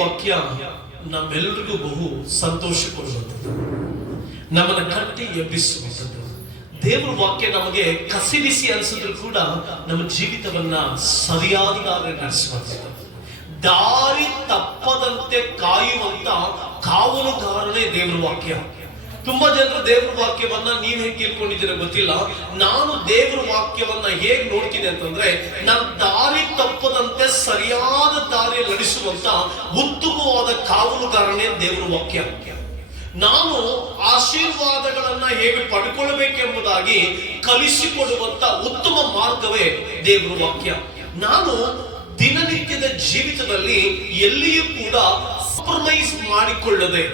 ವಾಕ್ಯ ನಮ್ಮೆಲ್ಲರಿಗೂ ಬಹು ಸಂತೋಷ ಕೊಡುವಂಥದ್ದು, ನಮ್ಮನ್ನ ಕಟ್ಟಿ ಎಬ್ಬಿಸುವಂಥದ್ದು. ದೇವರ ವಾಕ್ಯ ನಮಗೆ ಕಸಿಬಿಸಿ ಅನಿಸಿದ್ರು ಕೂಡ ನಮ್ಮ ಜೀವಿತವನ್ನ ಸರಿಯಾದ ದಾರಿ ನಡೆಸುವಂಥದ್ದು, ದಾರಿ ತಪ್ಪದಂತೆ ಕಾಯುವಂತ ಕಾವಲುಗಾರನೇ ದೇವರ ವಾಕ್ಯ. ತುಂಬಾ ಜನರು ದೇವರ ವಾಕ್ಯವನ್ನ ನೀವ್ ಹೇಗೆ ಕೇಳ್ಕೊಂಡಿದ್ದೀರ ಗೊತ್ತಿಲ್ಲ. ನಾನು ದೇವರ ವಾಕ್ಯವನ್ನ ಹೇಗೆ ನೋಡ್ತೀನಿ ಅಂತಂದ್ರೆ, ನನ್ನ ದಾರಿ ತಪ್ಪದಂತೆ ಸರಿಯಾದ ದಾರಿಯಲ್ಲಿ ನಡೆಸುವಂತ ಉತ್ತಮವಾದ ಕಾವಲುಗಾರನೇ ದೇವರ ವಾಕ್ಯ. ನಾನು ಆಶೀರ್ವಾದಗಳನ್ನ ಹೇಗೆ ಪಡ್ಕೊಳ್ಬೇಕೆಂಬುದಾಗಿ ಕಲಿಸಿಕೊಡುವಂತ ಉತ್ತಮ ಮಾರ್ಗವೇ ದೇವರ ವಾಕ್ಯ. ನಾನು ದಿನನಿತ್ಯದ ಜೀವಿತದಲ್ಲಿ ಎಲ್ಲಿಯೂ ಕೂಡ ಕಾಂಪ್ರಮೈಸ್ ಮಾಡಿಕೊಳ್ಳದೆ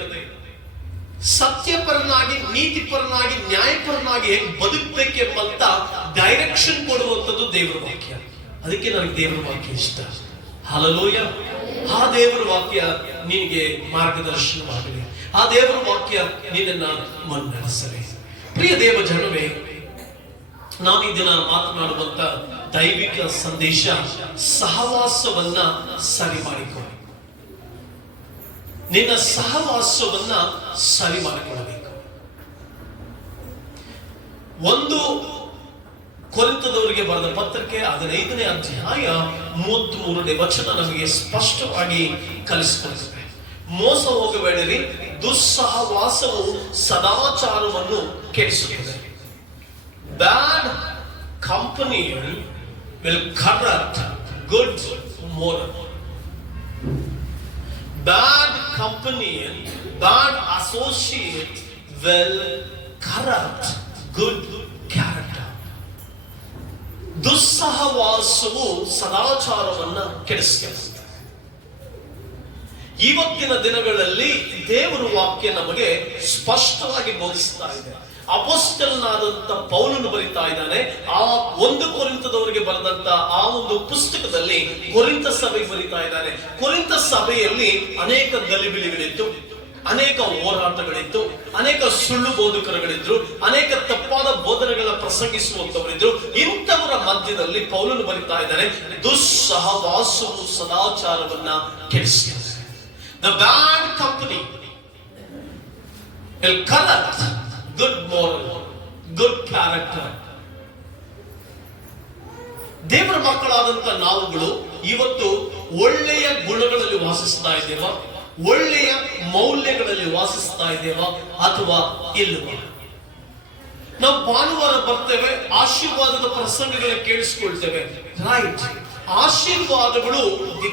ಸತ್ಯಪರನಾಗಿ, ನೀತಿಪರನಾಗಿ, ನ್ಯಾಯಪರನಾಗಿ ಹೇಗೆ ಬದುಕಬೇಕೆಂಬಂತ ಡೈರೆಕ್ಷನ್ ಕೊಡುವಂಥದ್ದು ದೇವರ ವಾಕ್ಯ. ಅದಕ್ಕೆ ನನಗೆ ದೇವರ ವಾಕ್ಯ ಇಷ್ಟ. ಹಲ್ಲೆಲೂಯಾ. ಆ ದೇವರ ವಾಕ್ಯ ನಿನಗೆ ಮಾರ್ಗದರ್ಶನವಾಗಲಿ, ಆ ದೇವರ ವಾಕ್ಯ ನಿನ್ನನ್ನ ಮುನ್ನಡೆಸಲಿ. ಪ್ರಿಯ ದೇವ ಜನವೇ, ನಾವು ಈ ದಿನ ಮಾತನಾಡುವಂತ ದೈವಿಕ ಸಂದೇಶ ಸಹವಾಸವನ್ನ ಸರಿ ಮಾಡಿಕೊಳ್ಳಿ. ನಿನ್ನ ಸಹವಾಸವನ್ನ ಸರಿ ಮಾಡಿಕೊಳ್ಳಬೇಕು. 1 ಕೊರಿಂಥದವರಿಗೆ ಬರೆದ ಪತ್ರಿಕೆ 15ನೇ ಅಧ್ಯಾಯ 33ನೇ ವಚನ ನಮಗೆ ಸ್ಪಷ್ಟವಾಗಿ ಕಲಿಸಿಕೊಡುತ್ತದೆ. ಮೋಸ ಹೋಗಬೇಡಿರಿ, ದುಸ್ಸಹವಾಸವು ಸದಾಚಾರವನ್ನು ಕೆಡಿಸುತ್ತದೆ. ಬ್ಯಾಡ್ company will corrupt good moral. Bad companion, bad associate will corrupt good character. ದುಸ್ಸಹವಾಸವು ಸದಾಚಾರವನ್ನ ಕೆಡಿಸುತ್ತದೆ. ಇವತ್ತಿನ ದಿನಗಳಲ್ಲಿ ದೇವರ ವಾಕ್ಯ ನಮಗೆ ಸ್ಪಷ್ಟವಾಗಿ ಬೋಧಿಸ್ತಾ ಇದೆ. ಅಪೊಸ್ತಲನಾದಂತ ಪೌಲನು ಬರಿತಾ ಇದ್ದಾನೆ. ಆ 1 ಕೊರಿಂಥದವರಿಗೆ ಬರೆದಂತ ಆ ಒಂದು ಪುಸ್ತಕದಲ್ಲಿ ಕೊರಿಂಥ ಸಭೆಗೆ ಬರಿತಾ ಇದ್ದಾನೆ. ಕೊರಿಂಥ ಸಭೆಯಲ್ಲಿ ಅನೇಕ ಗಲಿಬಿಲಿಗಳಿತ್ತು, ಅನೇಕ ಹೋರಾಟಗಳಿತ್ತು, ಅನೇಕ ಸುಳ್ಳು ಬೋಧಕರುಗಳಿದ್ರು, ಅನೇಕ ತಪ್ಪಾದ ಬೋಧನೆಗಳ ಪ್ರಸಂಗಿಸುವಂತವರಿದ್ರು. ಇಂಥವರ ಮಧ್ಯದಲ್ಲಿ ಪೌಲನು ಬರಿತಾ ಇದ್ದಾನೆ, ದುಸ್ಸಹವಾಸವು ಸದಾಚಾರವನ್ನ ಕೆಡಿಸುತ್ತದೆ. The bad company will corrupt good moral, good character. ದೇವರ ಮಕ್ಕಳಾದಂತ ನಾವುಗಳು ಇವತ್ತು ಒಳ್ಳೆಯ ಗುಣಗಳಲ್ಲಿ ವಾಸಿಸ್ತಾ ಇದ್ದೇವಾ? ಒಳ್ಳೆಯ ಮೌಲ್ಯಗಳಲ್ಲಿ ವಾಸಿಸ್ತಾ ಇದ್ದೇವಾ ಅಥವಾ ಇಲ್ಲವಾ? ನಾವು ಭಾನುವಾರ ಬರ್ತೇವೆ, ಆಶೀರ್ವಾದದ ಪ್ರಸಂಗಗಳ ಕೇಳಿಸ್ಕೊಳ್ತೇವೆ. ರೈಟ್, ಆಶೀರ್ವಾದಗಳು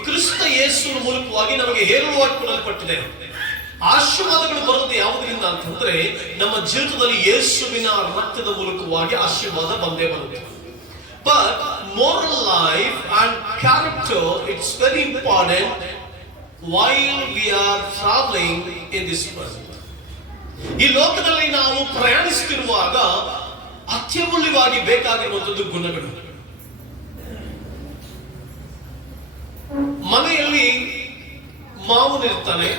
ಕ್ರಿಸ್ತ ಯೇಸುವಿನ ಮೂಲಕವಾಗಿ ನಮಗೆ ಹೇರಳವಾಗಿ ಕೊಡಲ್ಪಟ್ಟಿದೆ. ಆಶೀರ್ವಾದಗಳು ಬರೋದು ಯಾವುದರಿಂದ ಅಂತಂದ್ರೆ, ನಮ್ಮ ಜೀವಿತದಲ್ಲಿ ಯೇಸುವಿನ ರಕ್ತದ ಮೂಲಕವಾಗಿ ಆಶೀರ್ವಾದ ಬಂದೇ ಬರುತ್ತೆ. But moral life and character, it's very important while we are traveling in this world. ಈ ಲೋಕದಲ್ಲಿ ನಾವು ಪ್ರಯಾಣಿಸುತ್ತಿರುವಾಗ ಅತ್ಯಮೂಲ್ಯವಾಗಿ ಬೇಕಾಗಿರುವಂತದ್ದು ಗುಣಗಳು. ಮನೆಯಲ್ಲಿ ಮಾವನಿರ್ತಾನೆ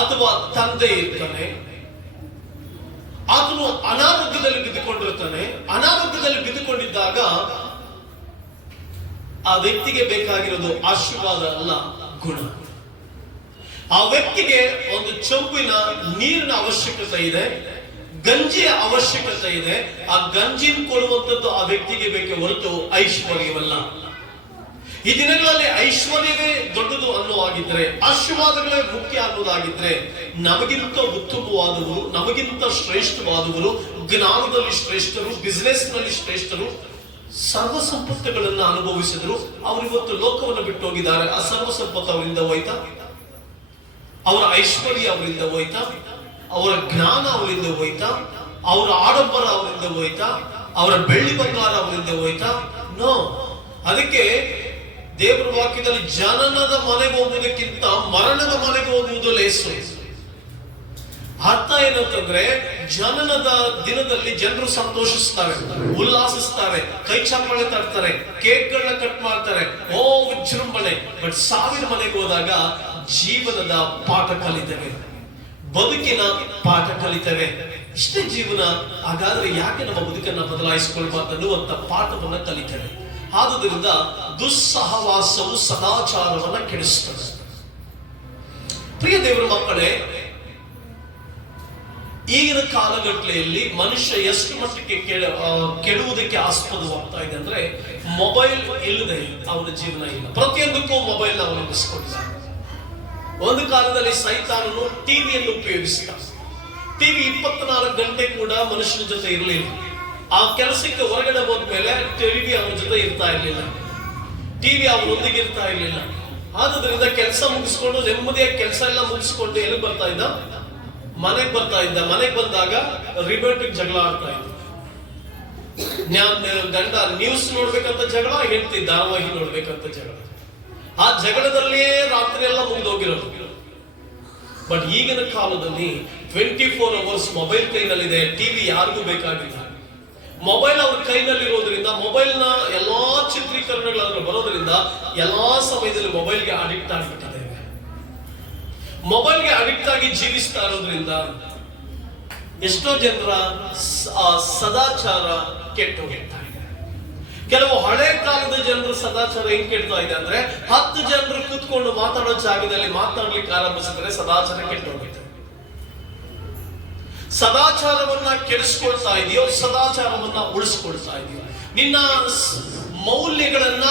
ಅಥವಾ ತಂದೆ ಇರ್ತಾನೆ, ಆತನು ಅನಾರೋಗ್ಯದಲ್ಲಿ ಬಿದ್ದುಕೊಂಡಿರ್ತಾನೆ. ಅನಾರೋಗ್ಯದಲ್ಲಿ ಬಿದ್ದುಕೊಂಡಿದ್ದಾಗ ಆ ವ್ಯಕ್ತಿಗೆ ಬೇಕಾಗಿರೋದು ಆಶೀರ್ವಾದ ಅಲ್ಲ, ಗುಣ. ಆ ವ್ಯಕ್ತಿಗೆ ಒಂದು ಚೊಂಬಿನ ನೀರಿನ ಅವಶ್ಯಕತೆ ಇದೆ, ಗಂಜಿಯ ಅವಶ್ಯಕತೆ ಇದೆ. ಆ ಗಂಜಿನ ಕೊಡುವಂಥದ್ದು ಆ ವ್ಯಕ್ತಿಗೆ ಬೇಕೆ ಹೊರತು ಐಶ್ವರ್ಯವಲ್ಲ. ಈ ದಿನಗಳಲ್ಲಿ ಐಶ್ವರ್ಯವೇ ದೊಡ್ಡದು ಅನ್ನುವಾಗಿದ್ರೆ, ಆಶೀರ್ವಾದಗಳೇ ಮುಖ್ಯ ಅನ್ನೋದಾಗಿದ್ರೆ, ನಮಗಿಂತ ಉತ್ತಮವಾದವರು, ನಮಗಿಂತ ಶ್ರೇಷ್ಠವಾದವರು, ಜ್ಞಾನದಲ್ಲಿ ಶ್ರೇಷ್ಠರು, ಬಿಸಿನೆಸ್ ನಲ್ಲಿ ಶ್ರೇಷ್ಠರು, ಸರ್ವ ಸಂಪತ್ತುಗಳನ್ನ ಅನುಭವಿಸಿದ್ರು. ಅವರಿವತ್ತು ಲೋಕವನ್ನು ಬಿಟ್ಟು ಹೋಗಿದ್ದಾರೆ. ಆ ಸರ್ವ ಸಂಪತ್ತು ಅವರಿಂದ ಹೋಯ್ತಾ? ಅವರ ಐಶ್ವರ್ಯ ಅವರಿಂದ ಹೋಯ್ತಾ? ಅವರ ಜ್ಞಾನ ಅವರಿಂದ ಹೋಯ್ತಾ? ಅವರ ಆಡಂಬರ ಅವರಿಂದ ಹೋಯ್ತಾ? ಅವರ ಬೆಳ್ಳಿ ಬಂಗಾರ ಅವರಿಂದ ಹೋಯ್ತಾ? ನೋ. ಅದಕ್ಕೆ ದೇವರ ವಾಕ್ಯದಲ್ಲಿ ಜನನದ ಮನೆಗೆ ಹೋಗುವುದಕ್ಕಿಂತ ಮರಣದ ಮನೆಗೆ ಹೋಗುವುದು ಲೇಸು. ಅರ್ಥ ಏನಂತಂದ್ರೆ, ಜನನದ ದಿನದಲ್ಲಿ ಜನರು ಸಂತೋಷಿಸ್ತಾರೆ, ಉಲ್ಲಾಸಿಸ್ತಾರೆ, ಕೈ ಚಪ್ಪಾಳೆ ತರ್ತಾರೆ, ಕೇಕ್ಗಳನ್ನ ಕಟ್ ಮಾಡ್ತಾರೆ, ಓ ವಿಜೃಂಭಣೆ. ಬಟ್ ಸಾವಿರ ಮನೆಗೆ ಹೋದಾಗ ಜೀವನದ ಪಾಠ ಕಲಿತೇವೆ, ಬದುಕಿನ ಪಾಠ ಕಲಿತೇವೆ. ಇಷ್ಟೇ ಜೀವನ. ಹಾಗಾದ್ರೆ ಯಾಕೆ ನಮ್ಮ ಬದುಕನ್ನ ಬದಲಾಯಿಸಿಕೊಳ್ಬಾರ್ದು ಅನ್ನುವಂತ ಪಾಠವನ್ನ ಕಲಿತೇವೆ. ಆದುದರಿಂದ ದುಸ್ಸಹವಾಸವು ಸದಾಚಾರವನ್ನ ಕೆಡಿಸುತ್ತದೆ. ದೇವರ ಮಕ್ಕಳೇ, ಈಗಿನ ಕಾಲಘಟ್ಟದಲ್ಲಿ ಮನುಷ್ಯ ಎಷ್ಟು ಮಟ್ಟಿಗೆ ಕೆಡುವುದಕ್ಕೆ ಆಸ್ಪದವಾಗ್ತಾ ಇದೆ ಅಂದ್ರೆ, ಮೊಬೈಲ್ ಇಲ್ಲದೆ ಅವನ ಜೀವನ ಇಲ್ಲ. ಪ್ರತಿಯೊಂದಕ್ಕೂ ಮೊಬೈಲ್ ಅವಲಂಬಿಸಿಕೊಂಡಿದ್ದಾನೆ. ಒಂದು ಕಾಲದಲ್ಲಿ ಸೈತಾನನು ಟಿವಿಯನ್ನು ಉಪಯೋಗಿಸಿದ. ಟಿವಿ 24 ಗಂಟೆ ಕೂಡ ಮನುಷ್ಯನ ಜೊತೆ ಇರಲಿಲ್ಲ. ಆ ಕೆಲಸಕ್ಕೆ ಹೊರಗಡೆ ಹೋದ್ಮೇಲೆ ಟಿವಿ ಅವನ ಜೊತೆ ಇರ್ತಾ ಇರ್ಲಿಲ್ಲ, ಟಿವಿ ಅವನೊಂದಿಗೆ ಇರ್ತಾ ಇರ್ಲಿಲ್ಲ. ಆದ್ರಿಂದ ಕೆಲಸ ಮುಗಿಸ್ಕೊಂಡು ನೆಮ್ಮದಿಯಾಗಿ ಕೆಲಸ ಎಲ್ಲ ಮುಗಿಸ್ಕೊಂಡು ಎಲ್ಲಿ ಬರ್ತಾ ಇದ್ದ? ಮನೆಗೆ ಬರ್ತಾ ಇದ್ದ. ಮನೆಗೆ ಬಂದಾಗ ರಿಮೋಟಿಗೆ ಜಗಳ ಆಡ್ತಾ ಇದ್ದ. ಗಂಡ ನ್ಯೂಸ್ ನೋಡ್ಬೇಕಂತ ಜಗಳ, ಹೆಂಡತಿ ಧಾರಾವಾಹಿ ನೋಡ್ಬೇಕಂತ ಜಗಳ. ಆ ಜಗಳದಲ್ಲಿಯೇ ರಾತ್ರಿ ಎಲ್ಲ ಮುಗಿದೋಗಿರೋದು. ಬಟ್ ಈಗಿನ ಕಾಲದಲ್ಲಿ 24 ಅವರ್ಸ್ ಮೊಬೈಲ್ ಕೈನಲ್ಲಿದೆ. ಟಿವಿ ಯಾರಿಗೂ ಬೇಕಾಗಿಲ್ಲ. ಮೊಬೈಲ್ ಅವ್ರ ಕೈನಲ್ಲಿರೋದ್ರಿಂದ, ಮೊಬೈಲ್ನ ಎಲ್ಲಾ ಚಿತ್ರೀಕರಣಗಳು ಬರೋದ್ರಿಂದ ಎಲ್ಲಾ ಸಮಯದಲ್ಲಿ ಮೊಬೈಲ್ಗೆ ಅಡಿಕ್ಟ್ ಆಗಿಬಿಟ್ಟಿದೆ. ಮೊಬೈಲ್ಗೆ ಅಡಿಕ್ಟ್ ಆಗಿ ಜೀವಿಸ್ತಾ ಇರೋದ್ರಿಂದ ಎಷ್ಟೋ ಜನರ ಸದಾಚಾರ ಕೆಟ್ಟು ಹೋಗ್ತಾ ಇದೆ. ಕೆಲವು ಹಳೆ ಕಾಲದ ಜನರ ಸದಾಚಾರ ಹೆಂಗ್ ಕೆಡ್ತಾ ಇದೆ ಅಂದ್ರೆ, 10 ಜನರು ಕೂತ್ಕೊಂಡು ಮಾತಾಡೋ ಜಾಗದಲ್ಲಿ ಮಾತನಾಡ್ಲಿಕ್ಕೆ ಆರಂಭಿಸಿದ್ರೆ ಸದಾಚಾರ ಕೆಟ್ಟು ಹೋಗುತ್ತೆ. ಸದಾಚಾರವನ್ನ ಕೆಡಿಸ್ಕೊಳ್ತಾ ಇದೆಯೋ, ಸದಾಚಾರವನ್ನ ಉಳಿಸ್ಕೊಳ್ತಾ ಇದೆಯೋ? ನಿನ್ನ ಮೌಲ್ಯಗಳನ್ನ,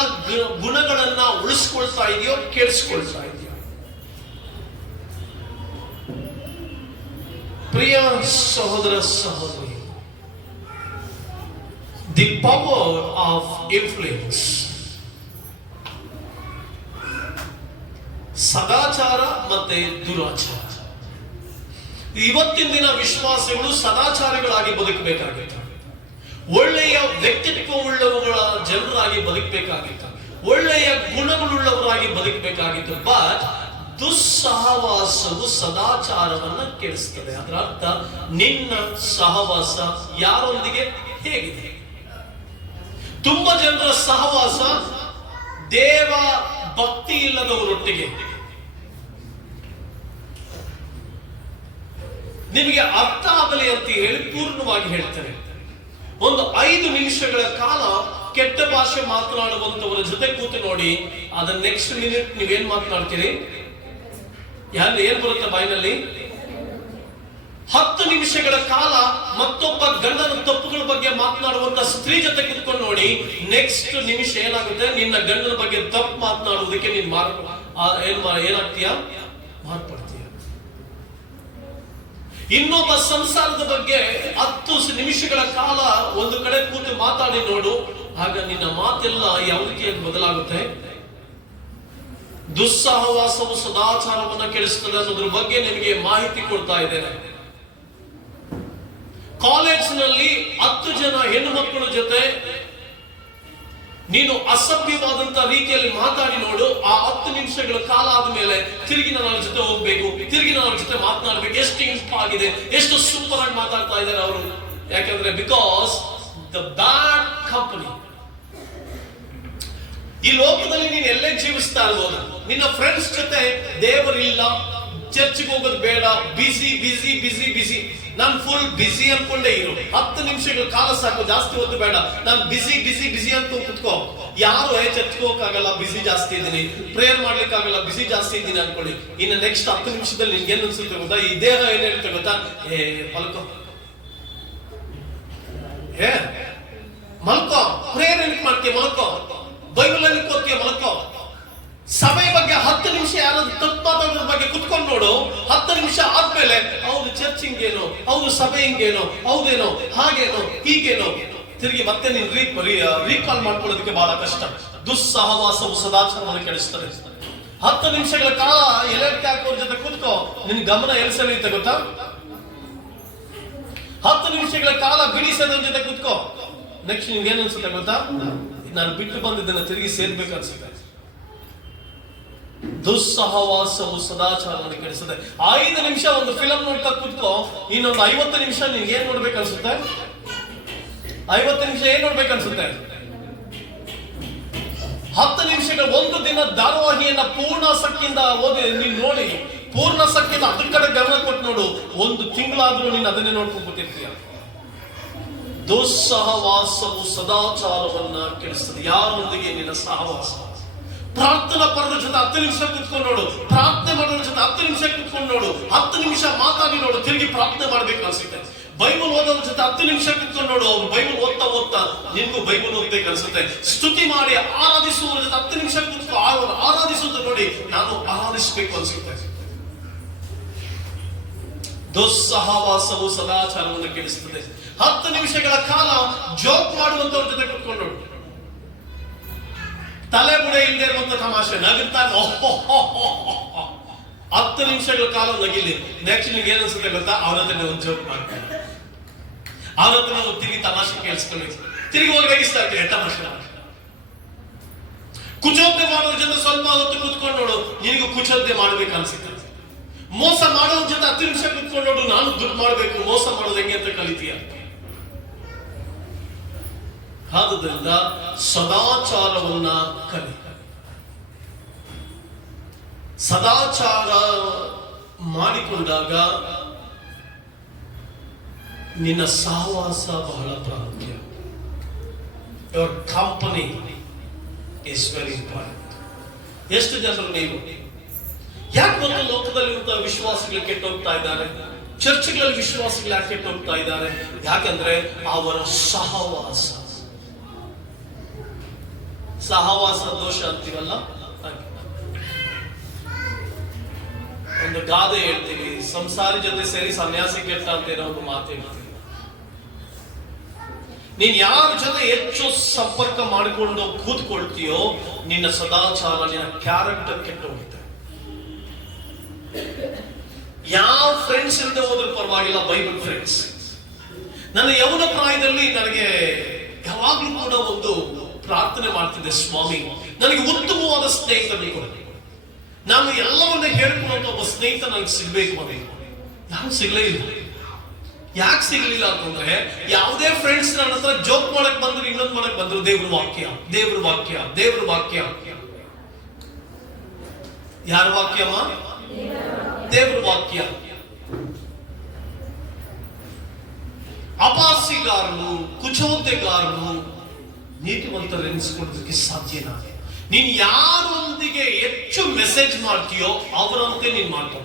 ಗುಣಗಳನ್ನ ಉಳಿಸ್ಕೊಳ್ತಾ ಇದೆಯೋ, ಕೆಡಿಸ್ಕೊಳ್ತಾ ಇದೆಯೋ? ಪ್ರಿಯ ಸಹೋದರ ಸಹೋದರಿ, ದಿ ಪವರ್ ಆಫ್ ಇನ್ಫ್ಲುಯೆನ್ಸ್. ಸದಾಚಾರ ಮತ್ತೆ ದುರಾಚಾರ. ಇವತ್ತಿನ ದಿನ ವಿಶ್ವಾಸಿಗಳು ಸದಾಚಾರಿಗಳಾಗಿ ಬದುಕಬೇಕಾಗಿತ್ತು. ಒಳ್ಳೆಯ ವ್ಯಕ್ತಿತ್ವವುಳ್ಳವರ ಜನರಾಗಿ ಬದುಕಬೇಕಾಗಿತ್ತು. ಒಳ್ಳೆಯ ಗುಣಗಳುಳ್ಳವರಾಗಿ ಬದುಕಬೇಕಾಗಿತ್ತು. ಬಟ್ ದುಸ್ಸಹವಾಸವು ಸದಾಚಾರವನ್ನ ಕೆಡಿಸ್ತದೆ. ಅದರ ಅರ್ಥ, ನಿನ್ನ ಸಹವಾಸ ಯಾರೊಂದಿಗೆ ಹೇಗಿದೆ? ತುಂಬಾ ಜನರ ಸಹವಾಸ ದೇವ ಭಕ್ತಿ ಇಲ್ಲದವರೊಟ್ಟಿಗೆ. ನಿಮಗೆ ಅರ್ಥ ಆಗಲಿ ಅಂತ ಹೇಳಿ ಪೂರ್ಣವಾಗಿ ಹೇಳ್ತಾರೆ. ಒಂದು 5 ನಿಮಿಷಗಳ ಕಾಲ ಕೆಟ್ಟ ಭಾಷೆ ಮಾತನಾಡುವಂತವರ ಜೊತೆ ಕೂತು ನೋಡಿ, ಅದನ್ನ ನೆಕ್ಸ್ಟ್ ಮಿನಿಟ್ ನೀವೇನ್ ಮಾತನಾಡ್ತೀರಿ? ಏನ್ ಬರುತ್ತೆ ಬಾಯಿನಲ್ಲಿ? 10 ನಿಮಿಷಗಳ ಕಾಲ ಮತ್ತೊಬ್ಬ ಗಂಡನ ತಪ್ಪುಗಳ ಬಗ್ಗೆ ಮಾತನಾಡುವಂತ ಸ್ತ್ರೀ ಜೊತೆ ಕೂತ್ಕೊಂಡು ನೋಡಿ, ನೆಕ್ಸ್ಟ್ ನಿಮಿಷ ಏನಾಗುತ್ತೆ? ನಿನ್ನ ಗಂಡನ ಬಗ್ಗೆ ತಪ್ಪು ಮಾತನಾಡುವುದಕ್ಕೆ ನೀನ್ ಏನಾಗ್ತೀಯ? ಮಾರ್ಪಡ್ತೀಯ. ಇನ್ನೊಬ್ಬ ಸಂಸಾರದ ಬಗ್ಗೆ 10 ನಿಮಿಷಗಳ ಕಾಲ ಒಂದು ಕಡೆ ಕೂತು ಮಾತಾಡಿ ನೋಡು, ಆಗ ನಿನ್ನ ಮಾತೆಲ್ಲ ಯಾವ ರೀತಿಯಾಗಿ ಬದಲಾಗುತ್ತೆ? ದುಸ್ಸಹವಾಸವು ಸದಾಚಾರವನ್ನು ಕೆಡಿಸುತ್ತದೆ ಅನ್ನೋದ್ರ ಬಗ್ಗೆ ನಿಮಗೆ ಮಾಹಿತಿ ಕೊಡ್ತಾ ಇದ್ದೇನೆ. ಕಾಲೇಜಿನಲ್ಲಿ 10 ಜನ ಹೆಣ್ಣು ಮಕ್ಕಳ ಜೊತೆ ನೀನು ಅಸಭ್ಯವಾದಂತ ರೀತಿಯಲ್ಲಿ ಮಾತಾಡಿ ನೋಡು, ಆ 10 ನಿಮಿಷಗಳ ಕಾಲ ಆದ್ಮೇಲೆ ತಿರುಗಿ ನನ್ನ ಜೊತೆ ಹೋಗ್ಬೇಕು, ತಿರುಗಿ ನನ್ನ ಜೊತೆ ಮಾತನಾಡ್ಬೇಕು. ಎಷ್ಟು ಇಂಪ್ ಆಗಿದೆ, ಎಷ್ಟು ಸೂಪರ್ ಆಗಿ ಮಾತಾಡ್ತಾ ಇದ್ದಾರೆ ಅವರು. ಯಾಕಂದ್ರೆ ಬಿಕಾಸ್ ದ ಬ್ಯಾಡ್ ಕಂಪನಿ. ಈ ಲೋಕದಲ್ಲಿ ನೀನು ಎಲ್ಲೇ ಜೀವಿಸ್ತಾ ಇರ್ಬೋದು, ನಿನ್ನ ಫ್ರೆಂಡ್ಸ್ ಜೊತೆ ದೇವರಿಲ್ಲ, ಚರ್ಚ್ಗೆ ಹೋಗೋದು ಬೇಡ, ಬಿಸಿ ಬಿಸಿ ಬಿಸಿ ಬಿಸಿ, ನಾನು ಫುಲ್ ಬಿಸಿ ಅನ್ಕೊಂಡೇ ಇರು. 10 ನಿಮಿಷಗಳ ಕಾಲ ಸಾಕು, ಜಾಸ್ತಿ ಹೊತ್ತು ಬೇಡ. ನಾನು ಬಿಸಿ ಬಿಸಿ ಬಿಸಿ ಅಂತ ಕುತ್ಕೋ. ಯಾರು ಚರ್ಚ್ಗೆ ಹೋಗಕ್ಕಾಗಲ್ಲ, ಬಿಸಿ ಜಾಸ್ತಿ ಇದ್ದೀನಿ, ಪ್ರೇಯರ್ ಮಾಡ್ಲಿಕ್ಕೆ ಆಗಲ್ಲ, ಬಿಸಿ ಜಾಸ್ತಿ ಇದ್ದೀನಿ ಅನ್ಕೊಳ್ಳಿ. ಇನ್ನು ನೆಕ್ಸ್ಟ್ 10 ನಿಮಿಷದಲ್ಲಿ ನಿನ್ಗೆ ಏನ್ ಅನ್ಸುತ್ತೆ ಗೊತ್ತಾ? ಈ ದೇಹ ಏನ್ ಹೇಳ್ತೆ ಗೊತ್ತಾ? ಮಲ್ಕೋ, ಮಲ್ಕೋ, ಪ್ರೇಯರ್ ಏನಕ್ಕೆ ಮಾಡ್ತೀಯ? ಮಲ್ಕೋ, ಬೈಬಲ್ ಅಲ್ಲಿ ಓದ್ತೀಯ? ಮಲ್ಕೋ. ಸಭೆ ಬಗ್ಗೆ 10 ನಿಮಿಷ ಯಾರಾದ್ರೂ ತಪ್ಪು ಮಾತಾಡೋದ್ರ ಬಗ್ಗೆ ಕುತ್ಕೊಂಡು ನೋಡು. 10 ನಿಮಿಷ ಆದ್ಮೇಲೆ ಹೌದು ಚರ್ಚ್ ಹಿಂಗೇನೋ, ಹೌದು ಸಭೆ ಹಿಂಗೇನೋ, ಹೌದೇನೋ, ಹಾಗೇನೋ, ಹೀಗೇನೋ, ತಿರುಗಿ ಮತ್ತೆ ನೀನು ರೀಕಾಲ್ ಮಾಡ್ಕೊಳ್ಳೋದಕ್ಕೆ ಬಹಳ ಕಷ್ಟ. ದುಸ್ಸಹವಾಸವು ಸದಾಚಾರವನ್ನು ಕೆಡಿಸ್ತದೆ. 10 ನಿಮಿಷಗಳ ಕಾಲ ಎಲೆಕ್ಟ್ ಹಾಕೋರ್ ಜೊತೆ ಕೂತ್ಕೋ, ನಿನ್ ಗಮನ ಎಲ್ಲಿ ಸೆಳೆಯುತ್ತೆ ಗೊತ್ತಾ? 10 ನಿಮಿಷಗಳ ಕಾಲ ಬಿಡಿಸೋದ್ರ ಜೊತೆ ಕೂತ್ಕೋ, ನೆಕ್ಸ್ಟ್ ನಿಮ್ಗೆ ಏನ್ ಅನ್ಸುತ್ತೆ ಗೊತ್ತಾ? ನಾನು ಬಿಟ್ಟು ಬಂದಿದ್ದನ್ನ ತಿರುಗಿ ಸೇರ್ಬೇಕು ಅನ್ಸುತ್ತೆ. ದುಸ್ಸಹವಾಸವು ಸದಾಚಾರವನ್ನು ಕೆಡಿಸುತ್ತೆ. 5 ನಿಮಿಷ ಒಂದು ಫಿಲಂ ನೋಡ್ತಾ ಕೂತ್ಕೋ, ಇನ್ನೊಂದು 50 ನಿಮಿಷ ನಿನ್ಗೆ ಏನ್ ನೋಡ್ಬೇಕು ಅನ್ಸುತ್ತೆ? 50 ನಿಮಿಷ ಏನ್ ನೋಡ್ಬೇಕು ಅನ್ಸುತ್ತೆ? 10 ನಿಮಿಷಗಳ ಒಂದು ದಿನ ಧಾರಾವಾಹಿಯನ್ನ ಪೂರ್ಣಾಸಕ್ತಿಯಿಂದ ಓದಿ ನೀನ್ ನೋಡಿ, ಪೂರ್ಣಾಸಕ್ತಿಯಿಂದ ಅದ್ರ ಕಡೆ ಗಮನ ಕೊಟ್ಟು ನೋಡು, 1 ತಿಂಗಳಾದ್ರೂ ನೀನು ಅದನ್ನೇ ನೋಡ್ಕೊಂಡು ಕೂತಿರ್ತೀಯ. ದುಸ್ಸಹವಾಸವು ಸದಾಚಾರವನ್ನ ಕೆಡಿಸ್ತದೆ. ಯಾರೊಂದಿಗೆ ನಿನ್ನ ಸಹವಾಸ? ಪ್ರಾರ್ಥನಾ ಪರರ ಜೊತೆ 10 ನಿಮಿಷ ಕುತ್ಕೊಂಡು ನೋಡು, ಪ್ರಾರ್ಥನೆ ಮಾಡೋರ ಜೊತೆ 10 ನಿಮಿಷ ಕುತ್ಕೊಂಡು ಕುತ್ಕೊಂಡು ನೋಡು, 10 ನಿಮಿಷ ಮಾತಾಡಿ ನೋಡು, ತಿರುಗಿ ಪ್ರಾರ್ಥನೆ ಮಾಡ್ಬೇಕು ಅನ್ಸುತ್ತೆ. ಬೈಬಲ್ ಓದೋದ್ರ ಜೊತೆ 10 ನಿಮಿಷ ಕುತ್ಕೊಂಡು ನೋಡು, ಅವ್ರು ಬೈಬಲ್ ಓದ್ತಾ ನಿನ್ಗೂ ಬೈಬಲ್ ಓದ್ಬೇಕು ಅನ್ಸುತ್ತೆ. ಸ್ತುತಿ ಮಾಡಿ ಆರಾಧಿಸುವ ಜೊತೆ 10 ನಿಮಿಷ ಕುತ್ಕೊ ಆರಾಧಿಸುವುದು ನೋಡಿ, ನಾನು ಆರಾಧಿಸಬೇಕು ಅನ್ಸುತ್ತೆ. ದುಸ್ಸಹವಾಸವು ಸದಾಚಾರವನ್ನು ಕೆಡಿಸುತ್ತದೆ. 10 ನಿಮಿಷಗಳ ಕಾಲ ಜೋಕ್ ಮಾಡುವಂತವ್ರ ಜೊತೆ ಕುತ್ಕೊಂಡು ನೋಡು, ತಲೆ ಬುಡ ಇಲ್ಲದೆ ಇರುವಂತ ತಮಾಷೆ ನಗುತ್ತಾ 10 ನಿಮಿಷಗಳ ಕಾಲ ನಗಿಲಿ. ನೆಕ್ಸ್ಟ್ ನಿಮ್ಗೆ ಏನ್ ಅನ್ಸುತ್ತೆ ಗೊತ್ತಾ? ಅವ್ರ ಹತ್ರ ಒಂದು ಜೋಕ್ ಮಾಡ್ತಾರೆ, ಅವ್ರ ಹತ್ರ ನಾವು ತಿರುಗಿ ತಮಾಷೆ ಕೇಳಿಸ್ಕೊಂಡು ತಿರುಗಿ ಹೋಗಿ ನಗಿಸ್ತಾ ಇರ್ತೀವಿ ತಮಾಷೆ. ಕುಚೋದ್ದೆ ಮಾಡೋದ್ರ ಜೊತೆ ಸ್ವಲ್ಪ ಹೊತ್ತು ಕುತ್ಕೊಂಡು ನೋಡು, ನಿನಗೂ ಕುಚೋದ್ದೆ ಮಾಡ್ಬೇಕು ಅನ್ಸುತ್ತೆ. ಮೋಸ ಮಾಡೋದ್ರ ಜೊತೆ 10 ನಿಮಿಷ ಕುತ್ಕೊಂಡು ನೋಡು, ನಾನು ದುಡ್ಡು ಮಾಡ್ಬೇಕು, ಮೋಸ ಮಾಡೋದು ಹೆಂಗೆ ಅಂತ ಕಲಿತೀಯ. ಆದುದರಿಂದ ಸದಾಚಾರವನ್ನ ಕಲಿ. ಸದಾಚಾರ ಮಾಡಿಕೊಂಡಾಗ ನಿನ್ನ ಸಹವಾಸ ಬಹಳ ಪ್ರಾಮುಖ್ಯ. Your company is very important. ಎಷ್ಟು ಜನರು ನೀವು ಯಾಕೆ ಒಂದು ಲೋಕದಲ್ಲಿರುವಂತಹ ವಿಶ್ವಾಸಿಗಳು ಕೆಟ್ಟೋಗ್ತಾ ಇದ್ದಾರೆ, ಚರ್ಚ್ಗಳಲ್ಲಿ ವಿಶ್ವಾಸಿಗಳು ಯಾಕೆ ಕೆಟ್ಟೋಗ್ತಾ ಇದ್ದಾರೆ? ಯಾಕಂದ್ರೆ ಅವರ ಸಹವಾಸ ದೋಷ ಅಂತೀವಲ್ಲ. ಒಂದು ಗಾದೆ ಹೇಳ್ತೀವಿ, ಸಂಸಾರಿ ಜೊತೆ ಸೇರಿ ಸನ್ಯಾಸಿ ಕೆಟ್ಟ ಅಂತ ಏನೋ ಒಂದು ಮಾತು ಹೇಳ್ತೀವಿ. ನೀನ್ ಯಾರ ಜೊತೆ ಹೆಚ್ಚು ಸಂಪರ್ಕ ಮಾಡಿಕೊಂಡು ಕೂತ್ಕೊಳ್ತೀಯೋ ನಿನ್ನ ಸದಾಚಾರ, ನಿನ್ನ ಕ್ಯಾರೆಕ್ಟರ್ ಕೆಟ್ಟು ಹೋಗುತ್ತೆ. ಯಾವ ಫ್ರೆಂಡ್ಸ್ ಇಲ್ಲದೆ ಹೋದ್ರೂ ಪರವಾಗಿಲ್ಲ, ಬೈಬಲ್ ಫ್ರೆಂಡ್ಸ್. ನನ್ನ ಯೌವನ ಪ್ರಾಯದಲ್ಲಿ ನನಗೆ ಯಾವಾಗ್ಲೂ ಕೂಡ ಒಂದು ಪ್ರಾರ್ಥನೆ ಮಾಡ್ತಿದ್ದೆ, ಸ್ವಾಮಿ ನನಗೆ ಉತ್ತಮವಾದ ಸ್ನೇಹಿತರು ಕೊಡು. ನಾನು ಎಲ್ಲವನ್ನ ಹೇಳ್ಕೊಳ್ಳುವಂತ ಒಬ್ಬ ಸ್ನೇಹಿತ ನನಗೆ ಸಿಗ್ಬೇಕು. ಯಾರು ಸಿಗ್ಲೇ ಇಲ್ಲ. ಯಾಕೆ ಸಿಗ್ಲಿಲ್ಲ ಅಂತಂದ್ರೆ, ಯಾವುದೇ ಫ್ರೆಂಡ್ಸ್ ನನ್ನ ಹತ್ರ ಜೋಕ್ ಮಾಡಕ್ ಬಂದ್ರು, ಇನ್ನೊಂದು ಮಾಡಕ್ ಬಂದ್ರು, ದೇವ್ರ ವಾಕ್ಯ. ಯಾರ ವಾಕ್ಯಮ್ಮ? ದೇವ್ರ ವಾಕ್ಯ. ಅಪಾಸಿಗಾರನು, ಕುಚೋದ್ಯಗಾರನು ನೀತಿವಂತರು ಎನಿಸಿಕೊಳ್ಳೋದಕ್ಕೆ ಸಾಧ್ಯನಾ? ನೀನ್ ಯಾರೊಂದಿಗೆ ಹೆಚ್ಚು ಮೆಸೇಜ್ ಮಾಡ್ತೀಯೋ ಅವರಂತೆ ನೀನ್ ಮಾಡ್ಕೊ.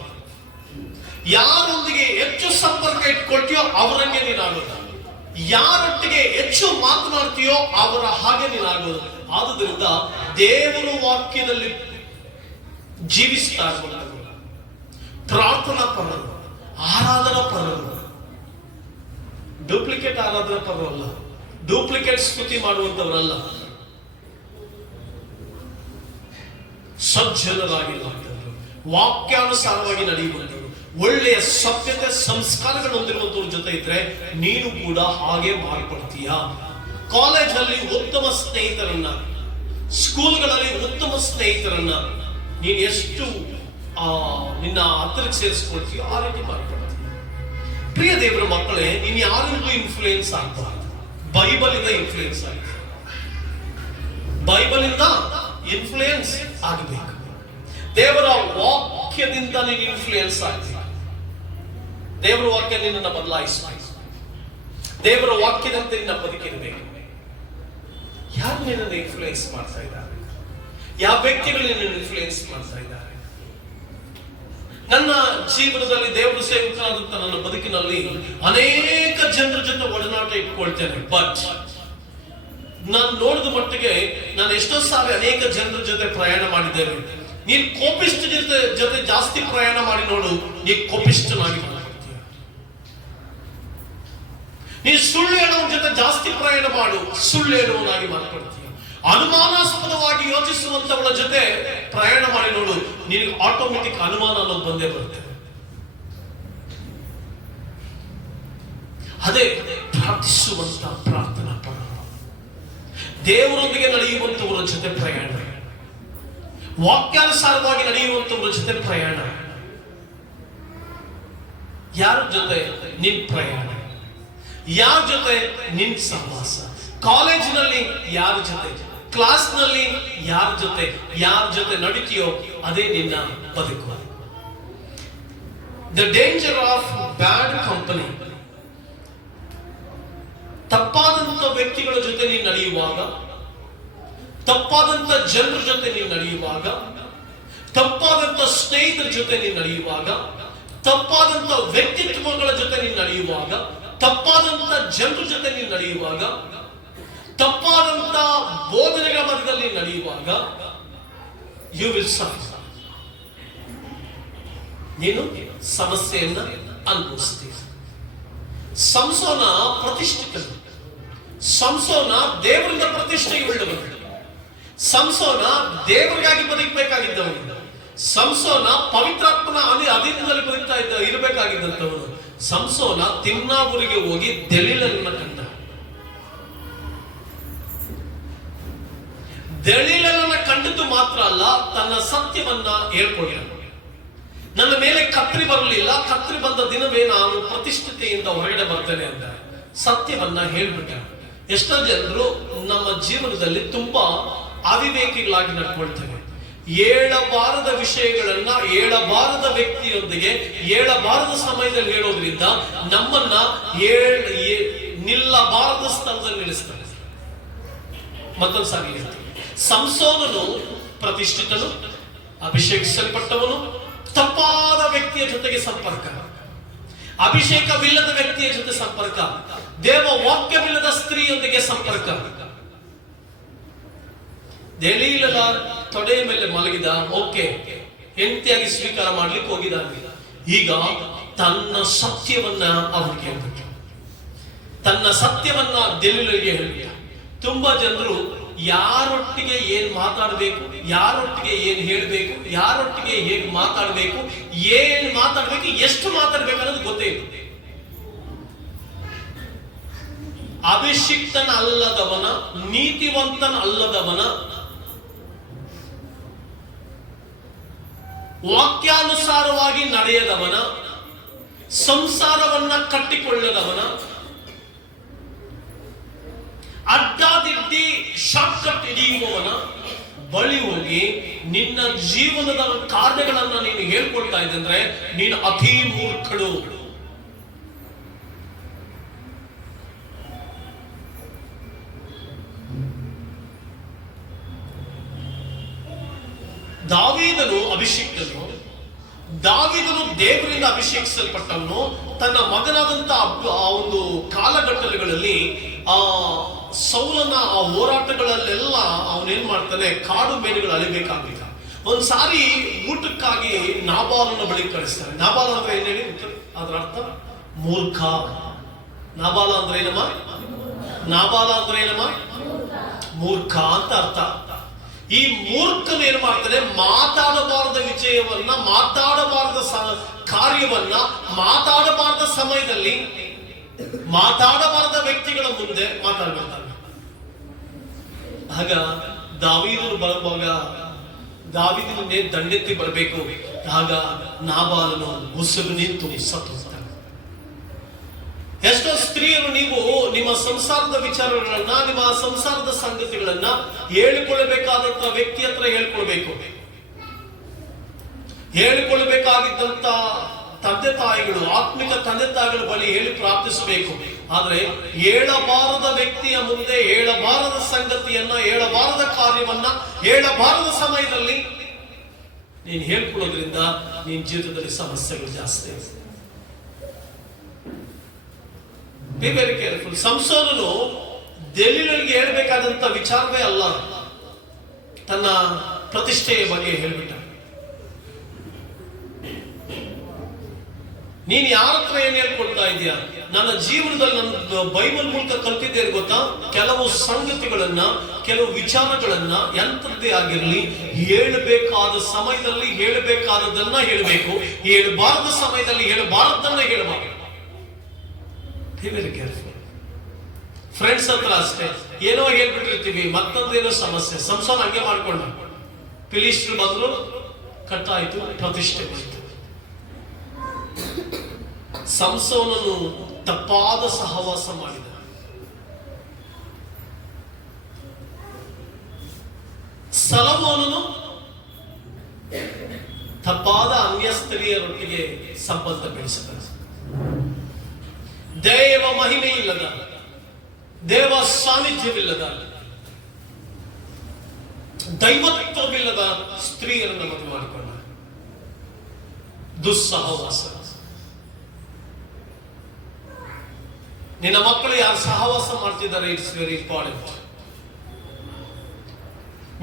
ಯಾರೊಂದಿಗೆ ಹೆಚ್ಚು ಸಂಪರ್ಕ ಇಟ್ಕೊಳ್ತೀಯೋ ಅವರಂಗೆ ನೀನ್ ಆಗೋದು. ಯಾರೊಟ್ಟಿಗೆ ಹೆಚ್ಚು ಮಾತನಾಡ್ತೀಯೋ ಅವರ ಹಾಗೆ ನೀನ್ ಆಗೋದು. ಆದುದರಿಂದ ದೇವರ ವಾಕ್ಯದಲ್ಲಿ ಜೀವಿಸ್ತಾ ಇರುವಂತವರು, ಪ್ರಾರ್ಥನಾ ಪರರು, ಆರಾಧನಾ ಪರರು, ಡೂಪ್ಲಿಕೇಟ್ ಆರಾಧನಾ ಪರರಲ್ಲ, ಡೂಪ್ಲಿಕೇಟ್ ಸ್ತುತಿ ಮಾಡುವಂತವರಲ್ಲ, ಸಜ್ಜನರಾಗಿರುವಂತವರು, ವಾಕ್ಯಾನುಸಾರವಾಗಿ ನಡೆಯುವಂತವರು, ಒಳ್ಳೆಯ ಸಭ್ಯತೆ ಸಂಸ್ಕಾರಗಳು ಹೊಂದಿರುವಂತವ್ರ ಜೊತೆ ಇದ್ರೆ ನೀನು ಕೂಡ ಹಾಗೆ ಮಾರ್ಪಡ್ತೀಯ. ಕಾಲೇಜಲ್ಲಿ ಉತ್ತಮ ಸ್ನೇಹಿತರನ್ನ, ಸ್ಕೂಲ್ಗಳಲ್ಲಿ ಉತ್ತಮ ಸ್ನೇಹಿತರನ್ನ ನೀನು ಎಷ್ಟು ನಿನ್ನ ಹತ್ತಿರಕ್ಕೆ ಸೇರಿಸ್ಕೊಳ್ತೀಯೋ ಆ ರೀತಿ ಮಾರ್ಪಡ್ತೀಯ. ಪ್ರಿಯ ದೇವರ ಮಕ್ಕಳೇ, ನೀನು ಯಾರಿಗೂ ಇನ್ಫ್ಲೂಯೆನ್ಸ್ ಆಗಬಾರ್ದು. ಬೈಬಲ್ ಇಂದ ಇನ್ಫ್ಲೂಯೆನ್ಸ್ ಆಗಿದೆ. ಬೈಬಲ್ ಇಂದ ಇನ್ಫ್ಲೂಯೆನ್ಸ್ ಆಗಬೇಕು. ದೇವರ ವಾಕ್ಯದಿಂದ ನೀನು ಇನ್ಫ್ಲೂಯೆನ್ಸ್ ಆಗ್ತೀಯ. ದೇವರ ವಾಕ್ಯ ನಿನ್ನನ್ನು ಬದಲಾಯಿಸಬೇಕು. ದೇವರ ವಾಕ್ಯದಂತೆ ನಿನ್ನ ಬದುಕಿರಬೇಕು. ಯಾರು ನಿನ್ನನ್ನು ಇನ್ಫ್ಲೂಯೆನ್ಸ್ ಮಾಡ್ತಾ ಇದ್ದಾರೆ? ಯಾವ ವ್ಯಕ್ತಿಗಳು ನಿನ್ನನ್ನು ಇನ್ಫ್ಲೂಯೆನ್ಸ್ ಮಾಡ್ತಾ ಇದ್ದಾರೆ? ನನ್ನ ಜೀವನದಲ್ಲಿ ದೇವರ ಸೇವಕನಾದಂತ ನನ್ನ ಬದುಕಿನಲ್ಲಿ ಅನೇಕ ಜನರ ಜೊತೆ ಒಡನಾಟ ಇಟ್ಕೊಳ್ತೇನೆ. ಬಟ್ ನಾನು ನೋಡಿದ ಮಟ್ಟಿಗೆ ನಾನು ಎಷ್ಟೋ ಸಾರಿ ಅನೇಕ ಜನರ ಜೊತೆ ಪ್ರಯಾಣ ಮಾಡಿದ್ದೇನೆ. ನೀನ್ ಕೋಪಿಷ್ಟ ಜೊತೆ ಜಾಸ್ತಿ ಪ್ರಯಾಣ ಮಾಡಿ ನೋಡು, ನೀನ್ ಕೋಪಿಷ್ಟನಾಗಿ ಮಾರ್ಪಡ್ತೀಯ. ನೀನ್ ಸುಳ್ಳು ಹೇಳುವ ಜೊತೆ ಜಾಸ್ತಿ ಪ್ರಯಾಣ ಮಾಡು, ಸುಳ್ಳು ಹೇಳುವನಾಗಿ ಮಾರ್ಪಡ್ತೀಯ. ಅನುಮಾನಾಸ್ಪದವಾಗಿ ಯೋಚಿಸುವಂತವಳ ಜೊತೆ ಪ್ರಯಾಣ ಮಾಡಿ ನೋಡು, ನಿನಗೆ ಆಟೋಮೆಟಿಕ್ ಅನುಮಾನ ಅನ್ನೋದು ಬಂದೇ ಬರುತ್ತೆ. ಅದೇ ಪ್ರಾರ್ಥಿಸುವಂತ ಪ್ರಾರ್ಥನಾ ಪರ, ದೇವರೊಂದಿಗೆ ನಡೆಯುವಂತವರ ಜೊತೆ ಪ್ರಯಾಣ, ವಾಕ್ಯಾನುಸಾರವಾಗಿ ನಡೆಯುವಂತವರ ಜೊತೆ ಪ್ರಯಾಣ. ಯಾರ ಜೊತೆ ನಿನ್ ಪ್ರಯಾಣ, ಯಾರ ಜೊತೆ ನಿನ್ ಸಹವಾಸ, ಕಾಲೇಜಿನಲ್ಲಿ ಯಾರ ಜೊತೆ, ಕ್ಲಾಸ್ನಲ್ಲಿ ಯಾರ ಜೊತೆ ನಡೀತೀಯೋ ಅದೇ ನಿನ್ನ ಬದುಕು. The danger of bad company. ತಪ್ಪಾದಂತ ವ್ಯಕ್ತಿಗಳ ಜೊತೆ ನೀನು ನಡೆಯುವಾಗ, ತಪ್ಪಾದಂತ ಜನರ ಜೊತೆ ನೀನು ನಡೆಯುವಾಗ, ತಪ್ಪಾದಂತ ಸ್ನೇಹಿತರ ಜೊತೆ ನೀನು ನಡೆಯುವಾಗ ತಪ್ಪಾದಂತ ವ್ಯಕ್ತಿತ್ವಗಳ ಜೊತೆ ನೀನು ನಡೆಯುವಾಗ, ತಪ್ಪಾದಂತ ಜನರ ಜೊತೆ ನೀನು ನಡೆಯುವಾಗ, ತಪ್ಪಾದಂತ ಬೋಧನೆಗಳ ಮಧ್ಯದಲ್ಲಿ ನಡೆಯುವಾಗ ಯು ವಿಲ್ ಸಫರ್. ನೀನು ಸಮಸ್ಯೆಯನ್ನ ಅನುಭವಿಸ್ತೀಯ. ಸಂಸೋನ ಪ್ರತಿಷ್ಠಿತನು. ಸಂಸೋನ ದೇವರಿಂದ ಪ್ರತಿಷ್ಠೆಯುಳ್ಳವನು. ಸಂಸೋನ ದೇವರಿಗಾಗಿ ಬದುಕಬೇಕಾಗಿದ್ದವನು. ಸಂಸೋನ ಪವಿತ್ರಾತ್ಮನ ಅಧೀನದಲ್ಲಿ ಬದುಕ್ತಾ ಇರಬೇಕಾಗಿದ್ದಂಥವನು. ಸಂಸೋನ ತಿಮ್ನಾವೂರಿಗೆ ಹೋಗಿ ದೆಲೀಲಳನ್ನ ಕಂಡ. ದೆಲೀಲಳನ್ನ ಕಂಡದ್ದು ಮಾತ್ರ ಅಲ್ಲ, ತನ್ನ ಸತ್ಯವನ್ನ ಹೇಳ್ಕೊಂಡ. ನನ್ನ ಮೇಲೆ ಕತ್ರಿ ಬರಲಿಲ್ಲ, ಕತ್ರಿ ಬಂದ ದಿನವೇ ನಾನು ಪ್ರತಿಷ್ಠಿತೆಯಿಂದ ಹೊರಗಡೆ ಬರ್ತೇನೆ ಅಂತ ಸತ್ಯವನ್ನ ಹೇಳ್ಬಿಟ್ಟ. ಎಷ್ಟೋ ಜನರು ನಮ್ಮ ಜೀವನದಲ್ಲಿ ತುಂಬಾ ಅವಿವೇಕಿಗಳಾಗಿ ನಡ್ಕೊಳ್ತೇವೆ. ಏಳಬಾರದ ವಿಷಯಗಳನ್ನ ಏಳಬಾರದ ವ್ಯಕ್ತಿಯೊಂದಿಗೆ ಏಳಬಾರದ ಸಮಯದಲ್ಲಿ ಹೇಳೋದ್ರಿಂದ ನಮ್ಮನ್ನ ನಿಲ್ಲಬಾರದ ಸ್ಥಳದಲ್ಲಿ ನಿಲ್ಲಿಸ್ತಾರೆ. ಮತ್ತೊಂದ್ಸಾರಿ ಹೇಳ್ತೀನಿ, ಸಂಸೋನನು ಪ್ರತಿಷ್ಠಿತನು, ಅಭಿಷೇಕಿಸಲ್ಪಟ್ಟವನು. ತಪ್ಪಾದ ವ್ಯಕ್ತಿಯ ಜೊತೆಗೆ ಸಂಪರ್ಕ, ಅಭಿಷೇಕವಿಲ್ಲದ ವ್ಯಕ್ತಿಯ ಜೊತೆ ಸಂಪರ್ಕ, ದೇವ ವಾಕ್ಯವಿಲ್ಲದ ಸ್ತ್ರೀಯೊಂದಿಗೆ ಸಂಪರ್ಕ. ದೆಲೀಲಳ ತೊಡೆಯ ಮೇಲೆ ಮಲಗಿದ, ಓಕೆ, ಹೆಂಡತಿಯಾಗಿ ಸ್ವೀಕಾರ ಮಾಡ್ಲಿಕ್ಕೆ ಹೋಗಿದ್ದಾನೆ. ಈಗ ತನ್ನ ಸತ್ಯವನ್ನ ಅವನಿಗೆ ಹೇಳ್ಬಿಟ್ಟು, ತನ್ನ ಸತ್ಯವನ್ನ ದೆಲೀಲಳಿಗೆ ಹೇಳ್ಬಿಟ್ಟ. ತುಂಬಾ ಜನರು ಯಾರೊಟ್ಟಿಗೆ ಏನ್ ಮಾತಾಡಬೇಕು, ಯಾರೊಟ್ಟಿಗೆ ಏನ್ ಹೇಳ್ಬೇಕು, ಯಾರೊಟ್ಟಿಗೆ ಹೇಗೆ ಮಾತಾಡಬೇಕು, ಏನ್ ಮಾತಾಡ್ಬೇಕು, ಎಷ್ಟು ಮಾತಾಡ್ಬೇಕು ಅನ್ನೋದು ಗೊತ್ತೇ ಇಲ್ಲ. ಅಭಿಷಿಕ್ತನ ಅಲ್ಲದವನ, ನೀತಿವಂತನ ಅಲ್ಲದವನ, ವಾಕ್ಯಾನುಸಾರವಾಗಿ ನಡೆಯದವನ, ಸಂಸಾರವನ್ನ ಕಟ್ಟಿಕೊಳ್ಳದವನ, ಅಡ್ಡಾದಿಡ್ಡಿ ಶಾರ್ಟ್ಕಟ್ ಹಿಡಿಯುವವನ ಬಳಿ ಹೋಗಿ ನಿನ್ನ ಜೀವನದ ಕಾರ್ಯಗಳನ್ನ ನೀನು ಹೇಳ್ಕೊಳ್ತಾ ಇದ್ದೆ ಅಂದ್ರೆ ನೀನು ಅತಿ ಮೂರ್ಖಳು. ದಾವೀದನು ಅಭಿಷೇಕ್ತನು. ದಾವೀದನು ದೇವರಿಂದ ಅಭಿಷೇಕಿಸಲ್ಪಟ್ಟವನು. ತನ್ನ ಮಗನಾದಂತ ಆ ಒಂದು ಕಾಲಘಟ್ಟಗಳಲ್ಲಿ ಆ ಸೌಲನ ಆ ಹೋರಾಟಗಳಲ್ಲೆಲ್ಲ ಅವನೇನ್ ಮಾಡ್ತಾನೆ, ಕಾಡು ಮೇಡುಗಳು ಅಳಿಬೇಕಾಗಿಲ್ಲ. ಒಂದ್ಸಾರಿ ಊಟಕ್ಕಾಗಿ ನಾಬಾಲನ ಬಳಿ ಕಳಿಸ್ತಾನೆ. ನಾಬಾಲ ಅಂದ್ರೆ ಏನ್ ಹೇಳಿ, ಅದ್ರ ಅರ್ಥ ಮೂರ್ಖ. ನಾಬಾಲ ಅಂದ್ರೆ ಏನಮ್ಮ? ನಾಬಾಲ ಅಂದ್ರೆ ಏನಮ್ಮ? ಮೂರ್ಖ ಅಂತ ಅರ್ಥ. ಈ ಮೂರ್ಖನು ಏನ್ ಮಾಡ್ತಾನೆ, ಮಾತಾಡಬಾರದ ವಿಷಯವನ್ನ, ಮಾತಾಡಬಾರದ ಕಾರ್ಯವನ್ನ, ಮಾತಾಡಬಾರದ ಸಮಯದಲ್ಲಿ, ಮಾತಾಡಬಾರದ ವ್ಯಕ್ತಿಗಳ ಮುಂದೆ ಮಾತಾಡ್ಬಿಡ್ತಾನೆ. ಆಗ ದಾವೀದನು ಬರುವಾಗ ದಾವೀದನೇ ದಂಡೆತ್ತಿ ಬರಬೇಕು. ಆಗ ನಾಬಾಲನು ಉಸಿರು ನಿಂತು ಸತ್ತು. ಎಷ್ಟೋ ಸ್ತ್ರೀಯರು ನೀವು ನಿಮ್ಮ ಸಂಸಾರದ ವಿಚಾರಗಳನ್ನ, ನಿಮ್ಮ ಸಂಸಾರದ ಸಂಗತಿಗಳನ್ನ ಹೇಳಿಕೊಳ್ಳಬೇಕಾದಂತ ವ್ಯಕ್ತಿ ಹತ್ರ ಹೇಳ್ಕೊಳ್ಬೇಕು. ಹೇಳಿಕೊಳ್ಳಬೇಕಾಗಿದ್ದಂತ ತಂದೆ ತಾಯಿಗಳು, ಆತ್ಮಿಕ ತಂದೆ ತಾಯಿಗಳ ಬಳಿ ಹೇಳಿ ಪ್ರಾರ್ಥಿಸಬೇಕು. ಆದ್ರೆ ಹೇಳಬಾರದ ವ್ಯಕ್ತಿಯ ಮುಂದೆ ಹೇಳಬಾರದ ಸಂಗತಿಯನ್ನ, ಹೇಳಬಾರದ ಕಾರ್ಯವನ್ನ, ಹೇಳಬಾರದ ಸಮಯದಲ್ಲಿ ನೀನು ಹೇಳ್ಕೊಳ್ಳೋದ್ರಿಂದ ನಿನ್ನ ಜೀವಿತದಲ್ಲಿ ಸಮಸ್ಯೆಗಳು ಜಾಸ್ತಿ. Be very careful. ಸಂಸೋನನು ದೆಲೀಲಳಿಗೆ ಹೇಳ್ಬೇಕಾದಂತ ವಿಚಾರವೇ ಅಲ್ಲ, ತನ್ನ ಪ್ರತಿಷ್ಠೆಯ ಬಗ್ಗೆ ಹೇಳ್ಬಿಟ್ಟ. ನೀನ್ ಯಾರ ಹತ್ರ ಏನ್ ಹೇಳ್ಕೊಳ್ತಾ ಇದೀಯ? ನನ್ನ ಜೀವನದಲ್ಲಿ ನನ್ನ ಬೈಬಲ್ ಮೂಲಕ ಕಲ್ತಿದ್ದೇನೆ ಗೊತ್ತಾ? ಕೆಲವು ಸಂಗತಿಗಳನ್ನ, ಕೆಲವು ವಿಚಾರಗಳನ್ನ ಎಂಥದ್ದೇ ಆಗಿರಲಿ, ಹೇಳಬೇಕಾದ ಸಮಯದಲ್ಲಿ ಹೇಳಬೇಕಾದದನ್ನ ಹೇಳಬೇಕು, ಹೇಳಬಾರದ ಸಮಯದಲ್ಲಿ ಹೇಳಬಾರದನ್ನ ಹೇಳಬಾರದು. Very careful. ಫ್ರೆಂಡ್ಸ್ ಹತ್ರ ಅಷ್ಟೇ, ಏನೋ ಹೇಳ್ಬಿಟ್ಟಿರ್ತೀವಿ, ಮತ್ತೊಂದೇನೋ ಸಮಸ್ಯೆ. ಸಂಸಾರ ಹಂಗೆ ಮಾಡ್ಕೊಂಡ, ಫಿಲಿಸ್ಟರು ಬಂದ್ರು, ಕಟ್ಟಾಯ್ತು, ಪ್ರತಿಷ್ಠೆ ಬಂತು. ಸಂಸೋನನು ತಪ್ಪಾದ ಸಹವಾಸ ಮಾಡಿದ. ಸೊಲೊಮೋನನು ತಪ್ಪಾದ ಅನ್ಯ ಸ್ತ್ರೀಯರೊಟ್ಟಿಗೆ ಸಂಬಂಧ ಬೆಳೆಸಿದ. ದೇವ ಮಹಿಮೆ ಇಲ್ಲದ, ದೇವ ಸಾನ್ನಿಧ್ಯವಿಲ್ಲದ, ದೈವತ್ವವಿಲ್ಲದ ಸ್ತ್ರೀಯರನ್ನು ಮದುವೆ ಮಾಡಿಕೊಂಡ. ದುಸ್ಸಹವಾಸ. ನಿನ್ನ ಮಕ್ಕಳು ಯಾರು ಸಹವಾಸ ಮಾಡ್ತಿದ್ದಾರೆ, ಇಟ್ಸ್ ವೆರಿ ಇಂಪಾರ್ಟೆಂಟ್.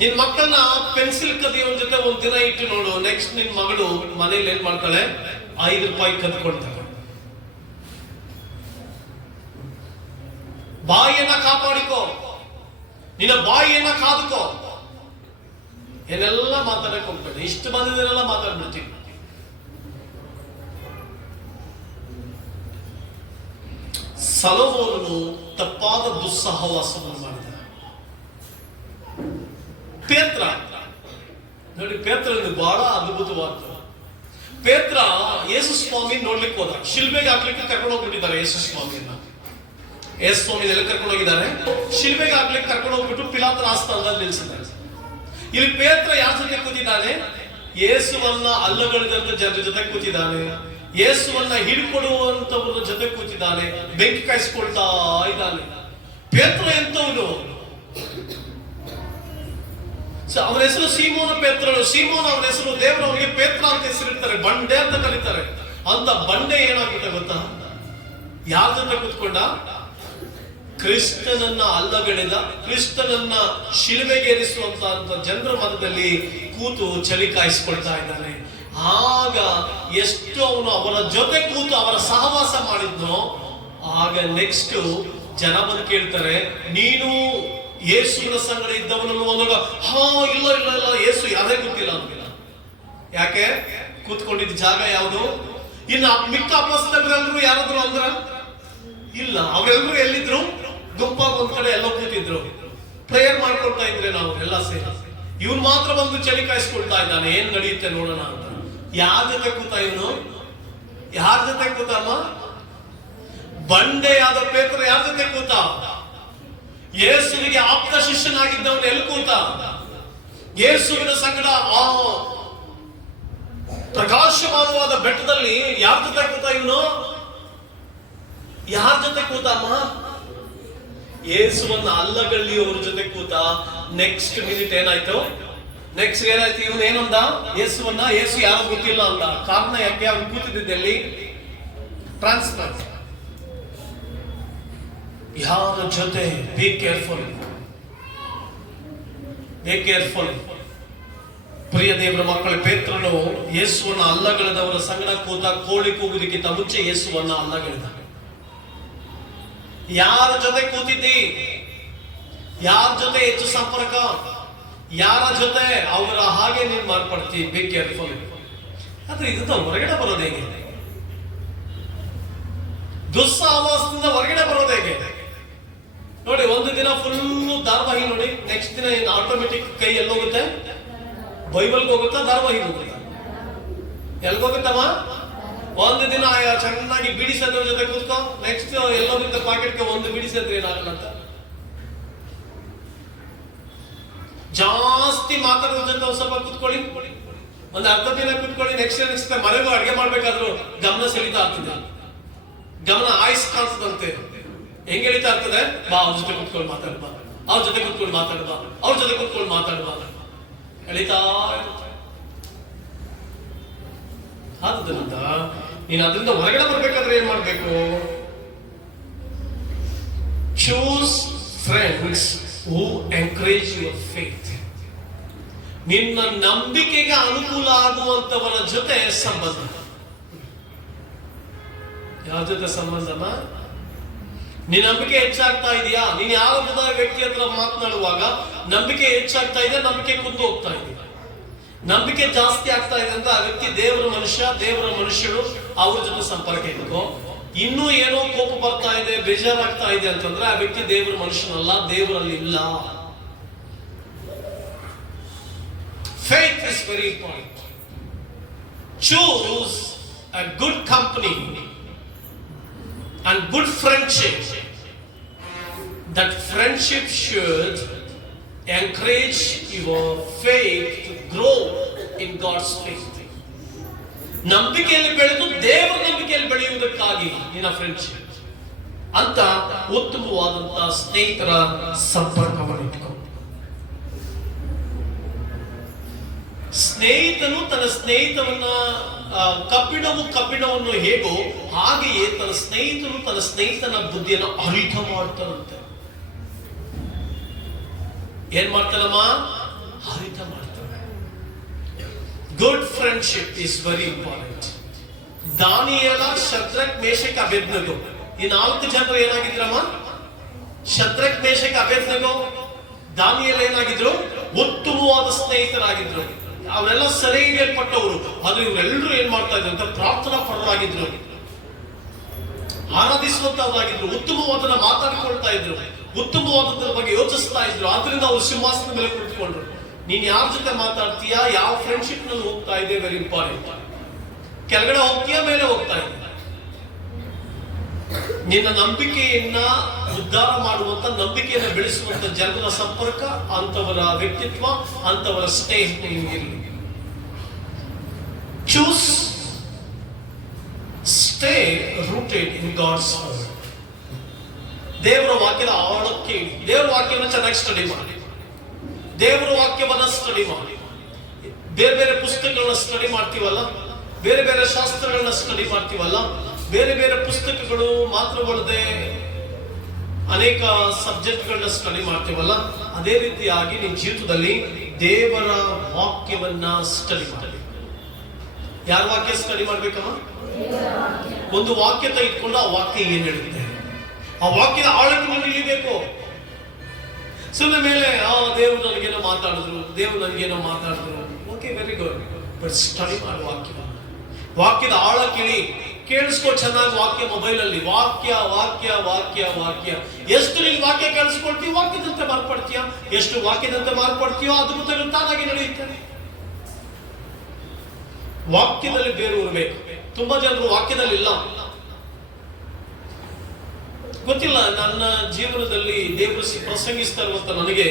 ನಿನ್ ಮಕ್ಕಳನ್ನ ಪೆನ್ಸಿಲ್ ಕದಿಯೋನ್ ಜೊತೆ ಒಂದ್ ದಿನ ಇಟ್ಟು ನೋಡು, ನೆಕ್ಸ್ಟ್ ನಿನ್ ಮಗಳು ಮನೇಲಿ ಏನ್ ಮಾಡ್ತಾಳೆ, 5 ರೂಪಾಯಿ ಕದ್ಕೊಳ್ತಾಳೆ. ಬಾಯಿಯನ್ನ ಕಾಪಾಡಿಕೋ, ನಿನ್ನ ಬಾಯಿಯನ್ನ ಕಾದುಕೋ. ಏನೆಲ್ಲ ಮಾತಾಡಕ್ ಹೋಗ್ಬೇಡ, ಇಷ್ಟು ಬಂದಿದ್ದೆಲ್ಲ ಮಾತಾಡ್ಬಿಡ್ತೀನಿ. ಸೊಲೊಮೋನನು ತಪ್ಪಾದ ದುಸ್ಸಹವಾಸವನ್ನು ಮಾಡಿದ. ಪೇತ್ರ ನೋಡಿ, ಪೇತ್ರ ಬಹಳ ಅದ್ಭುತವಾದ. ಪೇತ್ರ ಯೇಸು ಸ್ವಾಮಿ ನೋಡ್ಲಿಕ್ಕೆ ಹೋದ, ಶಿಲ್ಬೆಗೆ ಹಾಕ್ಲಿಕ್ಕೆ ಕರ್ಕೊಂಡು ಹೋಗ್ಬಿಟ್ಟಿದ್ದಾರೆ ಯೇಸು ಸ್ವಾಮಿಯನ್ನ. ಯೇಸು ಸ್ವಾಮಿ ಎಲ್ಲಿ ಕರ್ಕೊಂಡು ಹೋಗಿದ್ದಾರೆ, ಶಿಲ್ಬೆಗೆ ಹಾಕ್ಲಿಕ್ಕೆ ಕರ್ಕೊಂಡು ಹೋಗ್ಬಿಟ್ಟು ಪಿಲಾತನ ಆಸ್ಥಾನದಲ್ಲಿ ನಿಲ್ಲಿಸಿದ್ದಾರೆ. ಇಲ್ಲಿ ಪೇತ್ರ ಯಾರ ಜೊತೆ ಕೂತಿದ್ದಾನೆ, ಯೇಸುವನ್ನ ಅಲ್ಲಗಳೆದಂತ ಜನರ ಜೊತೆ ಕೂತಿದ್ದಾನೆ, ಯೇಸುವನ್ನ ಹಿಡ್ಕೊಡುವಂತವ್ರ ಜೊತೆ ಕೂತಿದ್ದಾನೆ, ಬೆಂಕಿ ಕಾಯಿಸ್ಕೊಳ್ತಾ ಇದ್ದಾನೆ. ಪೇತ್ರ ಎಂತವನು, ಅವನ ಹೆಸರು ಸೀಮೋನ ಪೇತ್ರನು. ಸೀಮೋನ ಅವನ ಹೆಸರು, ದೇವರು ಅವನಿಗೆ ಪೇತ್ರ ಅಂತ ಹೆಸರಿರ್ತಾರೆ, ಬಂಡೆ ಅಂತ ಕರೀತಾರೆ. ಅಂತ ಬಂಡೆ ಏನಾಗುತ್ತೆ ಗೊತ್ತಾ, ಯಾರ ಜೊತೆ ಕೂತ್ಕೊಂಡ, ಕ್ರಿಸ್ತನನ್ನ ಅಲ್ಲಗಳೆದ, ಕ್ರಿಸ್ತನನ್ನ ಶಿಲುಬೆಗೇರಿಸುವಂತ ಜನರ ಮಧ್ಯದಲ್ಲಿ ಕೂತು ಚಳಿ ಕಾಯಿಸ್ಕೊಳ್ತಾ ಇದ್ದಾನೆ. ಆಗ ಎಷ್ಟು ಅವನು ಅವರ ಜೊತೆ ಕೂತು ಅವರ ಸಹವಾಸ ಮಾಡಿದ್ನೋ, ಆಗ ನೆಕ್ಸ್ಟ್ ಜನ ಬಂದು ಕೇಳ್ತಾರೆ, ನೀನು ಯೇಸುವಿನ ಸಂಗಡ ಇದ್ದವನನ್ನು ಒಂದೊಂದು, ಹಾ ಇಲ್ಲ ಇಲ್ಲ ಇಲ್ಲ, ಯೇಸು ಯಾರೇ ಗೊತ್ತಿಲ್ಲ ಅಂತಿಲ್ಲ. ಯಾಕೆ, ಕೂತ್ಕೊಂಡಿದ್ದ ಜಾಗ ಯಾವುದು? ಇನ್ನು ಮಿಕ್ಕ ಅಪೊಸ್ತಲರೆಲ್ಲರೂ ಯಾರಾದ್ರು ಅಂದ್ರ ಇಲ್ಲ, ಅವರೆಲ್ಲರೂ ಎಲ್ಲಿದ್ರು, ಗುಂಪಾಗಿ ಒಂದ್ ಕಡೆ ಎಲ್ಲ ಕೂತಿದ್ರು, ಪ್ರೇಯರ್ ಮಾಡ್ಕೊಳ್ತಾ ಇದ್ರೆ ನಾವು ಎಲ್ಲ ಸೇರಿ. ಇವನು ಮಾತ್ರ ಬಂದು ಚಳಿ ಕಾಯಿಸ್ಕೊಳ್ತಾ ಇದ್ದಾನೆ, ಏನ್ ನಡೆಯುತ್ತೆ ನೋಡೋಣ ಅಂತ. ಯಾರ ಜೊತೆ ಕೂತ ಇವನು, ಯಾರ ಜೊತೆ ಕೂತಮ್ಮ? ಬಂಡೆಯಾದ ಪೇತ್ರ ಯಾರ ಜೊತೆ ಕೂತ? ಯೇಸುವಿಗೆ ಆಪ್ತ ಶಿಷ್ಯನಾಗಿದ್ದವನು ಎಲ್ಲಿ ಕೂತ? ಯೇಸುವಿನ ಸಂಗಡ ಆ ಪ್ರಕಾಶಮಾನವಾದ ಬೆಟ್ಟದಲ್ಲಿ ಯಾರ ಜೊತೆ ಕೂತ ಇವನು? ಯಾರ ಜೊತೆ ಕೂತಮ್ಮ? ಯೇಸುವನ್ನ ಅಲ್ಲಗಳ್ಳಿಯವರ ಜೊತೆ ಕೂತ. ನೆಕ್ಸ್ಟ್ ಮಿನಿಟ್ ಏನಾಯ್ತು? ನೆಕ್ಸ್ಟ್ ಏನಾಯ್ತು? ಇವನು ಏನಂದ, ಯೇಸುವನ್ನ, ಯೇಸು ಯಾರು ಗೊತ್ತಿಲ್ಲ ಅಂದ. ಕಾರಣ ಯಾಕೆ? ಅವನು ಕೂತಿದ್ದಲ್ಲಿ ಟ್ರಾನ್ಸ್ಫರ್. ಯಾರ ಜೊತೆ? Be careful, be careful. ಪ್ರಿಯ ದೇವರ ಮಕ್ಕಳ, ಪೇತ್ರನು ಯೇಸುವನ್ನ ಅಲ್ಲಗಳೆದವರ ಸಂಗಡ ಕೂತ. ಕೋಳಿ ಕೂಗುವುದಕ್ಕಿಂತ ಮುಂಚೆ ಯೇಸುವನ್ನ ಅಲ್ಲಗಳೆದ. ಯಾರ ಜೊತೆ ಕೂತಿದ್ದಿ? ಯಾರ ಜೊತೆ ಹೆಚ್ಚು ಸಂಪರ್ಕ? ಯಾರ ಜೊತೆ? ಅವರ ಹಾಗೆ ನೀನ್ ಮಾರ್ಪಡ್ತಿ. Be careful. ಆದ್ರೆ ಇದರಿಂದ ಹೊರಗಡೆ ಬರೋದು ಹೇಗೆ? ದುಸ್ಸಹವಾಸದಿಂದ ಹೊರಗಡೆ ಬರೋದು ಹೇಗೆ ನೋಡಿ. ಒಂದು ದಿನ ಫುಲ್ ಧಾರಾವಾಹಿ ನೋಡಿ, ನೆಕ್ಸ್ಟ್ ದಿನ ಏನು ಆಟೋಮೆಟಿಕ್ ಕೈ ಎಲ್ಲೋಗುತ್ತೆ? ಬೈಬಲ್ಗೆ ಹೋಗುತ್ತಾ, ಧಾರಾವಾಹಿ ಹೋಗುತ್ತಾ? ಎಲ್ಗೋಗುತ್ತಮ್ಮ? ಒಂದು ದಿನ ಚೆನ್ನಾಗಿ ಬಿಡಿ ಸೇದ್ರ ಜೊತೆ ಕೂತ್ಕೋ, ನೆಕ್ಸ್ಟ್ ಎಲ್ಲೋಗಿದ್ದ ಪಾಕೆಟ್ಗೆ ಒಂದು ಬಿಡಿ ಸೇದ್ರೆ ಏನಾಗಲ್ಲ ಅಂತ. ಜಾಸ್ತಿ ಮಾತಾಡೋದ್ರ ಜೊತೆ ಒಂದ್ ಸ್ವಲ್ಪ ಕೂತ್ಕೊಳ್ಳಿ, ಒಂದು ಅರ್ಧ ದಿನ ಕೂತ್ಕೊಳ್ಳಿ. ನೆಕ್ಸ್ಟ್ ಮನೆಗೂ ಅಡ್ಗೆ ಮಾಡ್ಬೇಕಾದ್ರು ಗಮನ ಸೆಳೀತಾ ಇರ್ತದೆ, ಗಮನ ಆಯ್ಸ್ ಕಾಣಿಸ್ತದಂತೆ. ಹೆಂಗ್ ಹೇಳ್ತಾ ಇರ್ತದೆ? ಬಾ, ಅವ್ರ ಜೊತೆ ಕೂತ್ಕೊಂಡು ಮಾತಾಡ್ಬಾ, ಅವ್ರ ಜೊತೆ ಕೂತ್ಕೊಂಡು ಮಾತಾಡ್ಬಾ, ಅವ್ರ ಜೊತೆ ಕೂತ್ಕೊಂಡು ಮಾತಾಡ್ಬಾ, ಎಳಿತಾ ಇರುತ್ತೆ. ಆದ್ರಿಂದ ನೀನು ಅದರಿಂದ ಹೊರಗಡೆ ಬರ್ಬೇಕಾದ್ರೆ ಏನ್ ಮಾಡ್ಬೇಕು? Choose friends who encourage your faith. ನಿನ್ನ ನಂಬಿಕೆಗೆ ಅನುಕೂಲ ಆಗುವಂತವರ ಜೊತೆ ಸಂಬಂಧ. ಯಾರ ಜೊತೆ ಸಂಬಂಧನ? ನಿನ್ನ ನಂಬಿಕೆ ಹೆಚ್ಚಾಗ್ತಾ ಇದೆಯಾ? ನೀನ್ ಯಾವುದ ವ್ಯಕ್ತಿ ಹತ್ರ ಮಾತನಾಡುವಾಗ ನಂಬಿಕೆ ಹೆಚ್ಚಾಗ್ತಾ ಇದೆ, ನಂಬಿಕೆ ಕುಂದು ಹೋಗ್ತಾ ಇದೆ. ನಂಬಿಕೆ ಜಾಸ್ತಿ ಆಗ್ತಾ ಇದೆ ಅಂದ್ರೆ ಆ ವ್ಯಕ್ತಿ ದೇವರ ಮನುಷ್ಯ, ದೇವರ ಮನುಷ್ಯರು, ಅವ್ರ ಜೊತೆ ಸಂಪರ್ಕ ಇಟ್ಕೋ. ಇನ್ನೂ ಏನೋ ಕೋಪ ಬರ್ತಾ ಇದೆ, ಬೇಜಾರಾಗ್ತಾ ಇದೆ ಅಂತಂದ್ರೆ ಆ ವ್ಯಕ್ತಿ ದೇವರ ಮನುಷ್ಯನಲ್ಲ, ದೇವರಲ್ಲಿ ಇಲ್ಲ. Faith is very important. Choose a good company and good friendship. That friendship should encourage your faith to grow in God's faith. ನಂಬಿಕೆಯಲ್ಲಿ ಬೆಳೆದು ದೇವರ ನಂಬಿಕೆಯಲ್ಲಿ ಬೆಳೆಯುವುದಕ್ಕಾಗಿ ನಿನ್ನ ಫ್ರೆಂಡ್ಶಿಪ್ ಅಂತ ಉತ್ತಮವಾದಂತಹ ಸ್ನೇಹಿತರ ಸಂಪರ್ಕವನ್ನು ಇಟ್ಕೊ. ಸ್ನೇಹಿತನು ತನ್ನ ಸ್ನೇಹಿತವನ್ನ ಕಬ್ಬಿಣವನ್ನು ಹೇಗೋ ಹಾಗೆಯೇ ತನ್ನ ಸ್ನೇಹಿತನ ಬುದ್ಧಿಯನ್ನು ಅರಿತ ಮಾಡ್ತಾರಂತೆ. ಏನ್ ಮಾಡ್ತಾನಮ್ಮ? ಅರಿತ ಮಾಡ್ತಾನೆ. Good friendship is very important. ದಾನಿಯೇಲ, ಶದ್ರಕ್, ಮೇಷಕ್, ಅಬೇದ್ನೆಗೋ ಈ 4 ಜನರು ಏನಾಗಿದ್ರಮ್ಮ? ಶದ್ರಕ್, ಮೇಷಕ್, ಅಬೇದ್ನೆಗೋ, ದಾನಿಯೇಲ ಏನಾಗಿದ್ರು? ಉತ್ತಮವಾದ ಸ್ನೇಹಿತರಾಗಿದ್ರು. ಅವರೆಲ್ಲ ಸೆರೆ ಹಿಡಿಯಲ್ಪಟ್ಟವರು. ಆದ್ರೆ ಇವರೆಲ್ಲರೂ ಏನ್ ಮಾಡ್ತಾ ಇದ್ರು ಅಂತ ಪ್ರಾರ್ಥನಾ ಪರರಾಗಿದ್ರು, ಆರಾಧಿಸುವಂತವರಾಗಿದ್ರು, ಉತ್ತಮವಾದನ್ನ ಮಾತಾಡಿಕೊಳ್ತಾ ಇದ್ರು, ಉತ್ತಮವಾದದ್ರ ಬಗ್ಗೆ ಯೋಚಿಸ್ತಾ ಇದ್ರು. ಆದ್ರಿಂದ ಅವರು ಸಿಂಹಾಸನದ ಮೇಲೆ ಕುಳಿತುಕೊಂಡ್ರು. ನೀನ್ ಯಾರ ಜೊತೆ ಮಾತಾಡ್ತೀಯಾ, ಯಾವ ಫ್ರೆಂಡ್ಶಿಪ್ ನಲ್ಲಿ ಹೋಗ್ತಾ ಇದೆ, ವೆರಿ ಇಂಪಾರ್ಟೆಂಟ್. ಕೆಳಗಡೆ ಹೋಗ್ತೀಯಾ, ಮೇಲೆ ಹೋಗ್ತಾ ಇದೆ. ನಿನ್ನ ನಂಬಿಕೆಯನ್ನ ಉದ್ಧಾರ ಮಾಡುವಂತ, ನಂಬಿಕೆಯನ್ನು ಬೆಳೆಸುವಂತ ಜನರ ಸಂಪರ್ಕ, ಅಂತವರ ವ್ಯಕ್ತಿತ್ವ, ಅಂತವರ ಸ್ನೇಹ ನಿಮಗಿರಲಿ. Choose stay rooted in God's word. ದೇವರ ವಾಕ್ಯದ ಆಳಕ್ಕೆ ಇಡಿ. ದೇವರ ವಾಕ್ಯವನ್ನು ಚೆನ್ನಾಗಿ ಸ್ಟಡಿ ಮಾಡಿ. ದೇವರ ವಾಕ್ಯವನ್ನ ಸ್ಟಡಿ ಮಾಡಿ. ಬೇರೆ ಬೇರೆ ಪುಸ್ತಕಗಳನ್ನ ಸ್ಟಡಿ ಮಾಡ್ತೀವಲ್ಲ, ಬೇರೆ ಬೇರೆ ಶಾಸ್ತ್ರಗಳನ್ನ ಸ್ಟಡಿ ಮಾಡ್ತೀವಲ್ಲ, ಬೇರೆ ಬೇರೆ ಪುಸ್ತಕಗಳು ಮಾತ್ರವಲ್ಲದೆ ಅನೇಕ ಸಬ್ಜೆಕ್ಟ್ಗಳನ್ನ ಸ್ಟಡಿ ಮಾಡ್ತೀವಲ್ಲ, ಅದೇ ರೀತಿಯಾಗಿ ನಿಮ್ಮ ಜೀವಿತದಲ್ಲಿ ದೇವರ ವಾಕ್ಯವನ್ನ ಸ್ಟಡಿ ಮಾಡಿ. ಯಾರ ವಾಕ್ಯ ಸ್ಟಡಿ ಮಾಡ್ಬೇಕಮ್ಮ? ಒಂದು ವಾಕ್ಯ ತೆಗೆದುಕೊಂಡು ಆ ವಾಕ್ಯ ಏನ್ ಹೇಳುತ್ತೆ, ಆ ವಾಕ್ಯದ ಆಳಕ್ಕೆ ನೀವು ಇಳಿಬೇಕು. ಸುಮ್ಮನೆ ಮೇಲೆ ದೇವರು ನನಗೇನೋ ಮಾತಾಡಿದ್ರು, ದೇವರು ನನಗೇನೋ ಮಾತಾಡಿದ್ರು, okay, very good, but study ಮಾಡಿ ವಾಕ್ಯದ ಆಳಕ್ಕಿಳಿ. ಕೇಳಿಸ್ಕೊ ಚೆನ್ನಾಗಿ ವಾಕ್ಯ. ಮೊಬೈಲ್ ಅಲ್ಲಿ ವಾಕ್ಯ ವಾಕ್ಯ ವಾಕ್ಯ ವಾಕ್ಯ. ಎಷ್ಟು ನೀನು ವಾಕ್ಯ ಕೇಳಿಸ್ಕೊಳ್ತೀವಿ, ವಾಕ್ಯದಂತೆ ಮಾರ್ಪಡ್ತೀಯ. ಎಷ್ಟು ವಾಕ್ಯದಂತೆ ಮಾರ್ಪಡ್ತೀಯೋ ಅದ್ಭುತಗಳು ತಾನಾಗಿ ನಡೆಯುತ್ತೆ. ವಾಕ್ಯದಲ್ಲಿ ಬೇರೂರಬೇಕು. ತುಂಬಾ ಜನರು ವಾಕ್ಯದಲ್ಲಿ ಇಲ್ಲ. ಗೊತ್ತಿಲ್ಲ, ನನ್ನ ಜೀವನದಲ್ಲಿ ದೇವರು ಪ್ರಸಂಗಿಸ್ತಾ ಇರುವಂತ ನನಗೆ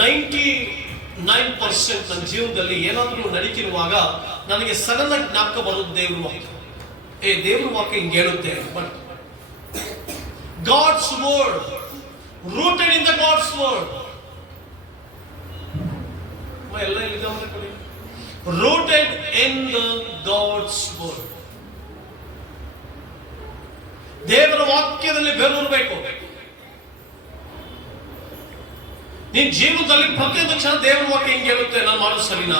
99% ನನ್ನ ಜೀವನದಲ್ಲಿ ಏನಾದ್ರೂ ನಡೀತಿರುವಾಗ ನನಗೆ ಸಡನ್ ಆಗಿ ಜ್ಞಾಪಕ ಬರೋದು ದೇವ್ರ ವಾಕ್ಯ. ದೇವ್ರ ವಾಕ್ಯ ಹಿಂಗೆ ಹೇಳುತ್ತೆ. But God's word, rooted in the God's word. ಎಲ್ಲ ಎಲ್ಲಿದೆ ಕೊಡಿ. Rooted in the God's word. ದೇವರ ವಾಕ್ಯದಲ್ಲಿ ಬೇರೂರಬೇಕು. ನಿನ್ ಜೀವನದಲ್ಲಿ ಪ್ರತಿಯೊಂದು ಕ್ಷಣ ದೇವರ ವಾಕ್ಯ ಹಿಂಗೆ ಹೇಳುತ್ತೆ, ನಾನು ಮಾಡೋದು ಸರಿನಾ?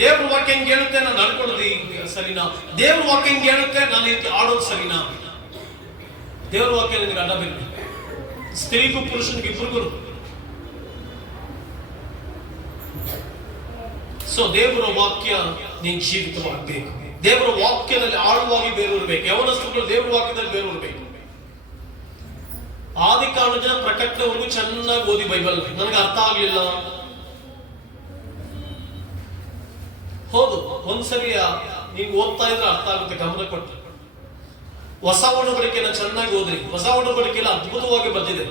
ದೇವ್ರ ವಾಕ್ಯ ಹಿಂಗೆ ಹೇಳುತ್ತೆ, ನಾನು ನಡ್ಕೊಳ್ಳೋದು ಸರಿನಾ? ದೇವ್ರ ವಾಕ್ಯ ಹಿಂಗೆ ಹೇಳುತ್ತೆ, ನಾನು ಆಡೋದು ಸರಿನಾ? ದೇವ್ರ ವಾಕ್ಯ ನಿನಗೆ ಅಡ್ಡ ಬೇಕು. ಸ್ತ್ರೀಗೂ ಪುರುಷನಿಗೆ ಇಬ್ಬರಿಗೂ. ಸೊ ದೇವರ ವಾಕ್ಯ ನಿನ್ ಜೀವಿತವಾಗಬೇಕು. ದೇವರ ವಾಕ್ಯದಲ್ಲಿ ಆಳವಾಗಿ ಬೇರೂರಬೇಕು. ಯವನಸ್ಥರು ದೇವರ ವಾಕ್ಯದಲ್ಲಿ ಬೇರೂರಬೇಕು. ಆದಿಕಾಂಡದ ಪ್ರಕಟಣೆವರೆಗೂ ಚೆನ್ನಾಗಿ ಓದಿ ಬೈಬಲ್. ನನಗೆ ಅರ್ಥ ಆಗ್ಲಿಲ್ಲ, ಹೌದು, ಒಂದ್ಸರಿ ನೀವು ಓದ್ತಾ ಇದ್ರೆ ಅರ್ಥ ಆಗುತ್ತೆ, ಗಮನ ಕೊಟ್ಟು. ಹೊಸ ಒಡಂಬಡಿಕೆಯನ್ನು ಚೆನ್ನಾಗಿ ಓದ್ರಿ. ಹೊಸ ಒಡಂಬಡಿಕೆಯಲ್ಲಿ ಅದ್ಭುತವಾಗಿ ಬಂದಿದೆ,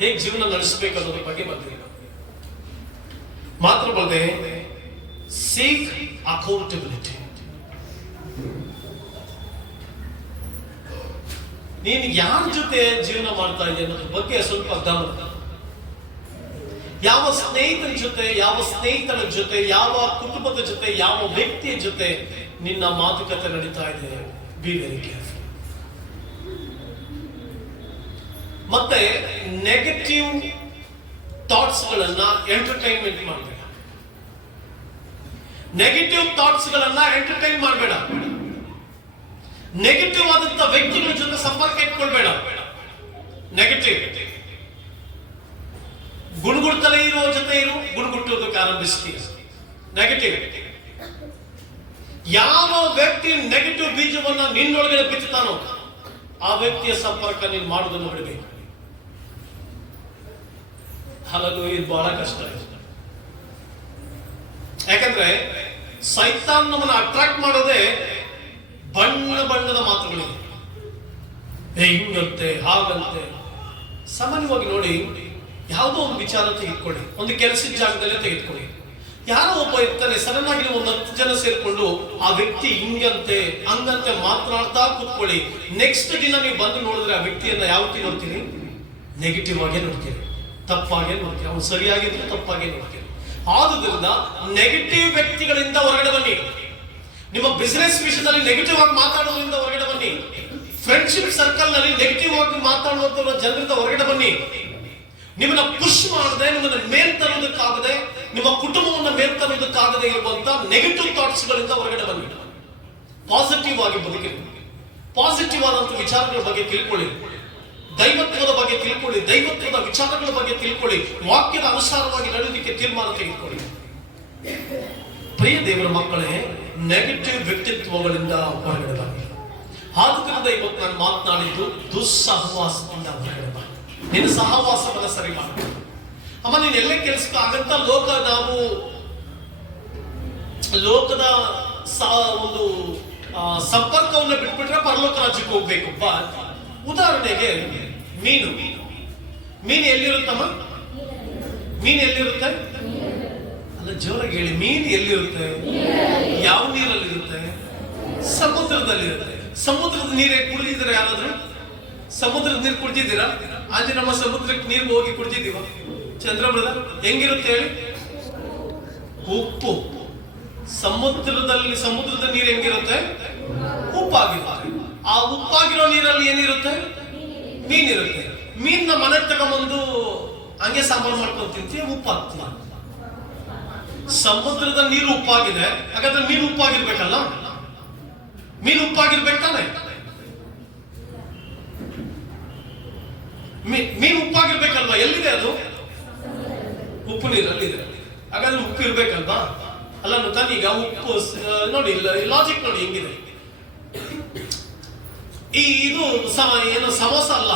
ಹೇಗೆ ಜೀವನ ನಡೆಸಬೇಕು ಅನ್ನೋದ್ರ ಬಗ್ಗೆ ಬಂದಿದೆ. ಮಾತ್ರವಲ್ಲದೆ ಸೀಕ್ ಅಕೌಂಟಬಿಲಿಟಿ. ನೀನು ಯಾರ ಜೊತೆ ಜೀವನ ಮಾಡ್ತಾ ಇದೆಯಾ ಅನ್ನೋದ್ರ ಬಗ್ಗೆ ಸ್ವಲ್ಪ ಗಮನ. ಯಾವ ಸ್ನೇಹಿತರ ಜೊತೆ, ಯಾವ ಸ್ನೇಹಿತರ ಜೊತೆ, ಯಾವ ಕುಟುಂಬದ ಜೊತೆ, ಯಾವ ವ್ಯಕ್ತಿಯ ಜೊತೆ ನಿನ್ನ ಮಾತುಕತೆ ನಡೀತಾ ಇದೆ, ಬಿ ವೆರಿ ಕೇರ್ಫುಲ್. ಮತ್ತೆ ನೆಗೆಟಿವ್ ಥಾಟ್ಸ್ ಗಳನ್ನ ಎಂಟರ್ಟೈನ್ಮೆಂಟ್ ಮಾಡಬೇಡ. ನೆಗೆಟಿವ್ ಥಾಟ್ಸ್ ಗಳನ್ನ ಎಂಟರ್ಟೈನ್ ಮಾಡಬೇಡ. ನೆಗೆಟಿವ್ ಆದಂತ ವ್ಯಕ್ತಿಗಳ ಜೊತೆ ಸಂಪರ್ಕ ಇಟ್ಕೊಳ್ಬೇಡ. ನೆಗೆಟಿವ್ ಗುಣಗುಡ್ತಲೇ ಇರೋ ಜೊತೆ ಇರು, ಗುಣಗುಟ್ಟೋದಕ್ಕೆ ಆರಂಭಿಸ್ತೀಯ. ನೆಗೆಟಿವ್ ಯಾವ ವ್ಯಕ್ತಿ ನೆಗೆಟಿವ್ ಬೀಜವನ್ನ ನಿನ್ನೊಳಗಡೆ ಬಿತ್ತುತ್ತಾನೋ ಆ ವ್ಯಕ್ತಿಯ ಸಂಪರ್ಕ ನೀನು ಮಾಡುವುದನ್ನು ಬಿಡಬೇಕು. ಹಾಗಾಗಿ ಇದು ಬಹಳ ಕಷ್ಟ ಇದೆ. ಯಾಕಂದ್ರೆ ಸೈತಾನ್ ನಮ್ಮನ್ನ ಅಟ್ರಾಕ್ಟ್ ಮಾಡೋದೇ ಬಣ್ಣ ಬಣ್ಣದ ಮಾತುಗಳಿದೆ. ಹಿಂಗಂತೆ, ಹಾಗಂತೆ. ಸಾಮಾನ್ಯವಾಗಿ ನೋಡಿ, ಯಾವುದೋ ಒಂದು ವಿಚಾರ ತೆಗೆದುಕೊಳ್ಳಿ, ಒಂದು ಕೆಲಸದ ಜಾಗದಲ್ಲೇ ತೆಗೆದುಕೊಳ್ಳಿ. ಯಾರೋ ಒಬ್ಬ ಇರ್ತಾನೆ, ಸಡನ್ ಆಗಿ ಒಂದು 10 ಜನ ಸೇರ್ಕೊಂಡು ಆ ವ್ಯಕ್ತಿ ಹಿಂಗಂತೆ ಹಂಗಂತೆ ಮಾತನಾಡ್ತಾ ಕೂತ್ಕೊಳ್ಳಿ. ನೆಕ್ಸ್ಟ್ ದಿನ ನೀವು ಬಂದು ನೋಡಿದ್ರೆ ಆ ವ್ಯಕ್ತಿಯನ್ನ ಯಾವ ರೀತಿ ನೋಡ್ತೀರಿ? ನೆಗೆಟಿವ್ ಆಗೇ ನೋಡ್ತೀರಿ, ತಪ್ಪಾಗೇ ನೋಡ್ತೀರಿ. ಅವನು ಸರಿಯಾಗಿದ್ರು ತಪ್ಪಾಗೇ ನೋಡ್ತೀರಿ. ಆದುದರಿಂದ ನೆಗೆಟಿವ್ ವ್ಯಕ್ತಿಗಳಿಂದ ಹೊರಗಡೆ ಬನ್ನಿ. ನಿಮ್ಮ ಬಿಸಿನೆಸ್ ವಿಷಯದಲ್ಲಿ ನೆಗೆಟಿವ್ ಆಗಿ ಮಾತಾಡೋದ್ರಿಂದ ಹೊರಗಡೆ ಬನ್ನಿ. ಫ್ರೆಂಡ್ಶಿಪ್ ಸರ್ಕಲ್ ನಲ್ಲಿ ನೆಗೆಟಿವ್ ಆಗಿ ಮಾತಾಡುವಂತ ಜನರಿಂದ ಹೊರಗಡೆ ಬನ್ನಿ. ನಿಮ್ಮನ್ನ ಪುಷ್ ಮಾಡದೆ, ನಿಮ್ಮನ್ನ ಮೇಲ್ ತರೋದಕ್ಕಾಗದೆ, ನಿಮ್ಮ ಕುಟುಂಬವನ್ನ ಮೇಲ್ ತರೋದಕ್ಕಾಗದೆ ಇರುವಂತ ನೆಗೆಟಿವ್ ಥಾಟ್ಸ್ ಗಳಿಂದ ಹೊರಗಡೆ ಬನ್ನಿ. ಪಾಸಿಟಿವ್ ಆಗಿ ಬದುಕಿ, ಪಾಸಿಟಿವ್ ಆದಂತ ವಿಚಾರಗಳ ಬಗ್ಗೆ ತಿಳ್ಕೊಳ್ಳಿ, ದೈವತ್ವದ ಬಗ್ಗೆ ತಿಳ್ಕೊಳ್ಳಿ, ದೈವತ್ವದ ವಿಚಾರಗಳ ಬಗ್ಗೆ ತಿಳ್ಕೊಳ್ಳಿ, ವಾಕ್ಯದ ಅನುಸಾರವಾಗಿ ನಡೆಯೋದಕ್ಕೆ ತೀರ್ಮಾನ ತೆಗೆದುಕೊಳ್ಳಿ. ಪ್ರಿಯ ದೇವರ ಮಕ್ಕಳೇ, ನೆಗೆಟಿವ್ ವ್ಯಕ್ತಿತ್ವಗಳಿಂದ ಹೊರಗಡೆ ಬನ್ನಿ. ಆದುದರಿಂದ ಇವತ್ತು ನಾನು ಮಾತನಾಡಿದ್ದು ದುಸ್ಸಹವಾಸದಿಂದ ಹೊರಗಡೆ ಬನ್ನಿ. ನಿನ್ನ ಸಹವಾಸವನ್ನ ಸರಿ ಮಾಡಿ. ಅಮ್ಮ, ನೀನ್ ಎಲ್ಲೇ ಕೆಲಸಕ್ಕೆ ಆಗಂತ ನಾವು ಲೋಕದ ಒಂದು ಸಂಪರ್ಕವನ್ನು ಬಿಟ್ಬಿಟ್ರೆ ಪರಲೋಕ ರಾಜ್ಯಕ್ಕೆ ಹೋಗ್ಬೇಕು. ಉದಾಹರಣೆಗೆ ಮೀನು ಎಲ್ಲಿರುತ್ತಮ್ಮ? ಮೀನು ಎಲ್ಲಿರುತ್ತೆ? ಅಲ್ಲ, ಜೋರಾಗಿ ಹೇಳಿ. ಮೀನು ಎಲ್ಲಿರುತ್ತೆ? ಯಾವ ನೀರಲ್ಲಿರುತ್ತೆ? ಸಮುದ್ರದಲ್ಲಿರುತ್ತೆ. ಸಮುದ್ರದ ನೀರೇ ಕುಡಿದಿದ್ದೀರಾ? ಯಾರಾದ್ರೂ ಸಮುದ್ರದ ನೀರು ಕುಡಿದಿದ್ದೀರಾ? ಆದ್ರೆ ನಮ್ಮ ಸಮುದ್ರಕ್ಕೆ ನೀರು ಹೋಗಿ ಕುಡಿದಿದ್ದೀವ? ಚಂದ್ರ ಬ್ರದರ್, ಹೆಂಗಿರುತ್ತೆ ಹೇಳಿ? ಉಪ್ಪು. ಸಮುದ್ರದ ನೀರು ಹೆಂಗಿರುತ್ತೆ? ಉಪ್ಪಾಗಿರುತ್ತೆ. ಆ ಉಪ್ಪಾಗಿರೋ ನೀರಲ್ಲಿ ಏನಿರುತ್ತೆ? ಮೀನಿರುತ್ತೆ. ಮೀನ್ನ ಮನೆ ತಗೊಂಬಂದು ಹಂಗೆ ಸಾಂಬಾರು ಮಾಡ್ಕೊಂಡು ತಿಂತೀವಿ, ಉಪ್ಪಾಗ್ತದೆ. ಸಮುದ್ರದ ನೀರು ಉಪ್ಪಾಗಿದೆ, ಹಾಗಾದ್ರೆ ಮೀನು ಉಪ್ಪಾಗಿರ್ಬೇಕಲ್ಲ? ಮೀನು ಉಪ್ಪಾಗಿರ್ಬೇಕಾನೆ? ಮೀನು ಉಪ್ಪಾಗಿರ್ಬೇಕಲ್ವಾ? ಎಲ್ಲಿದೆ ಅದು? ಉಪ್ಪು ನೀರಲ್ಲಿದೆ. ಹಾಗಾದ್ರೆ ಉಪ್ಪು ಇರ್ಬೇಕಲ್ವಾ? ಅಲ್ಲ ತಾನೀಗ ಉಪ್ಪು ನೋಡಿ, ಲಾಜಿಕ್ ನೋಡಿ ಹೆಂಗಿದೆ. ಇದು ಏನು ಸಮೋಸ ಅಲ್ಲ.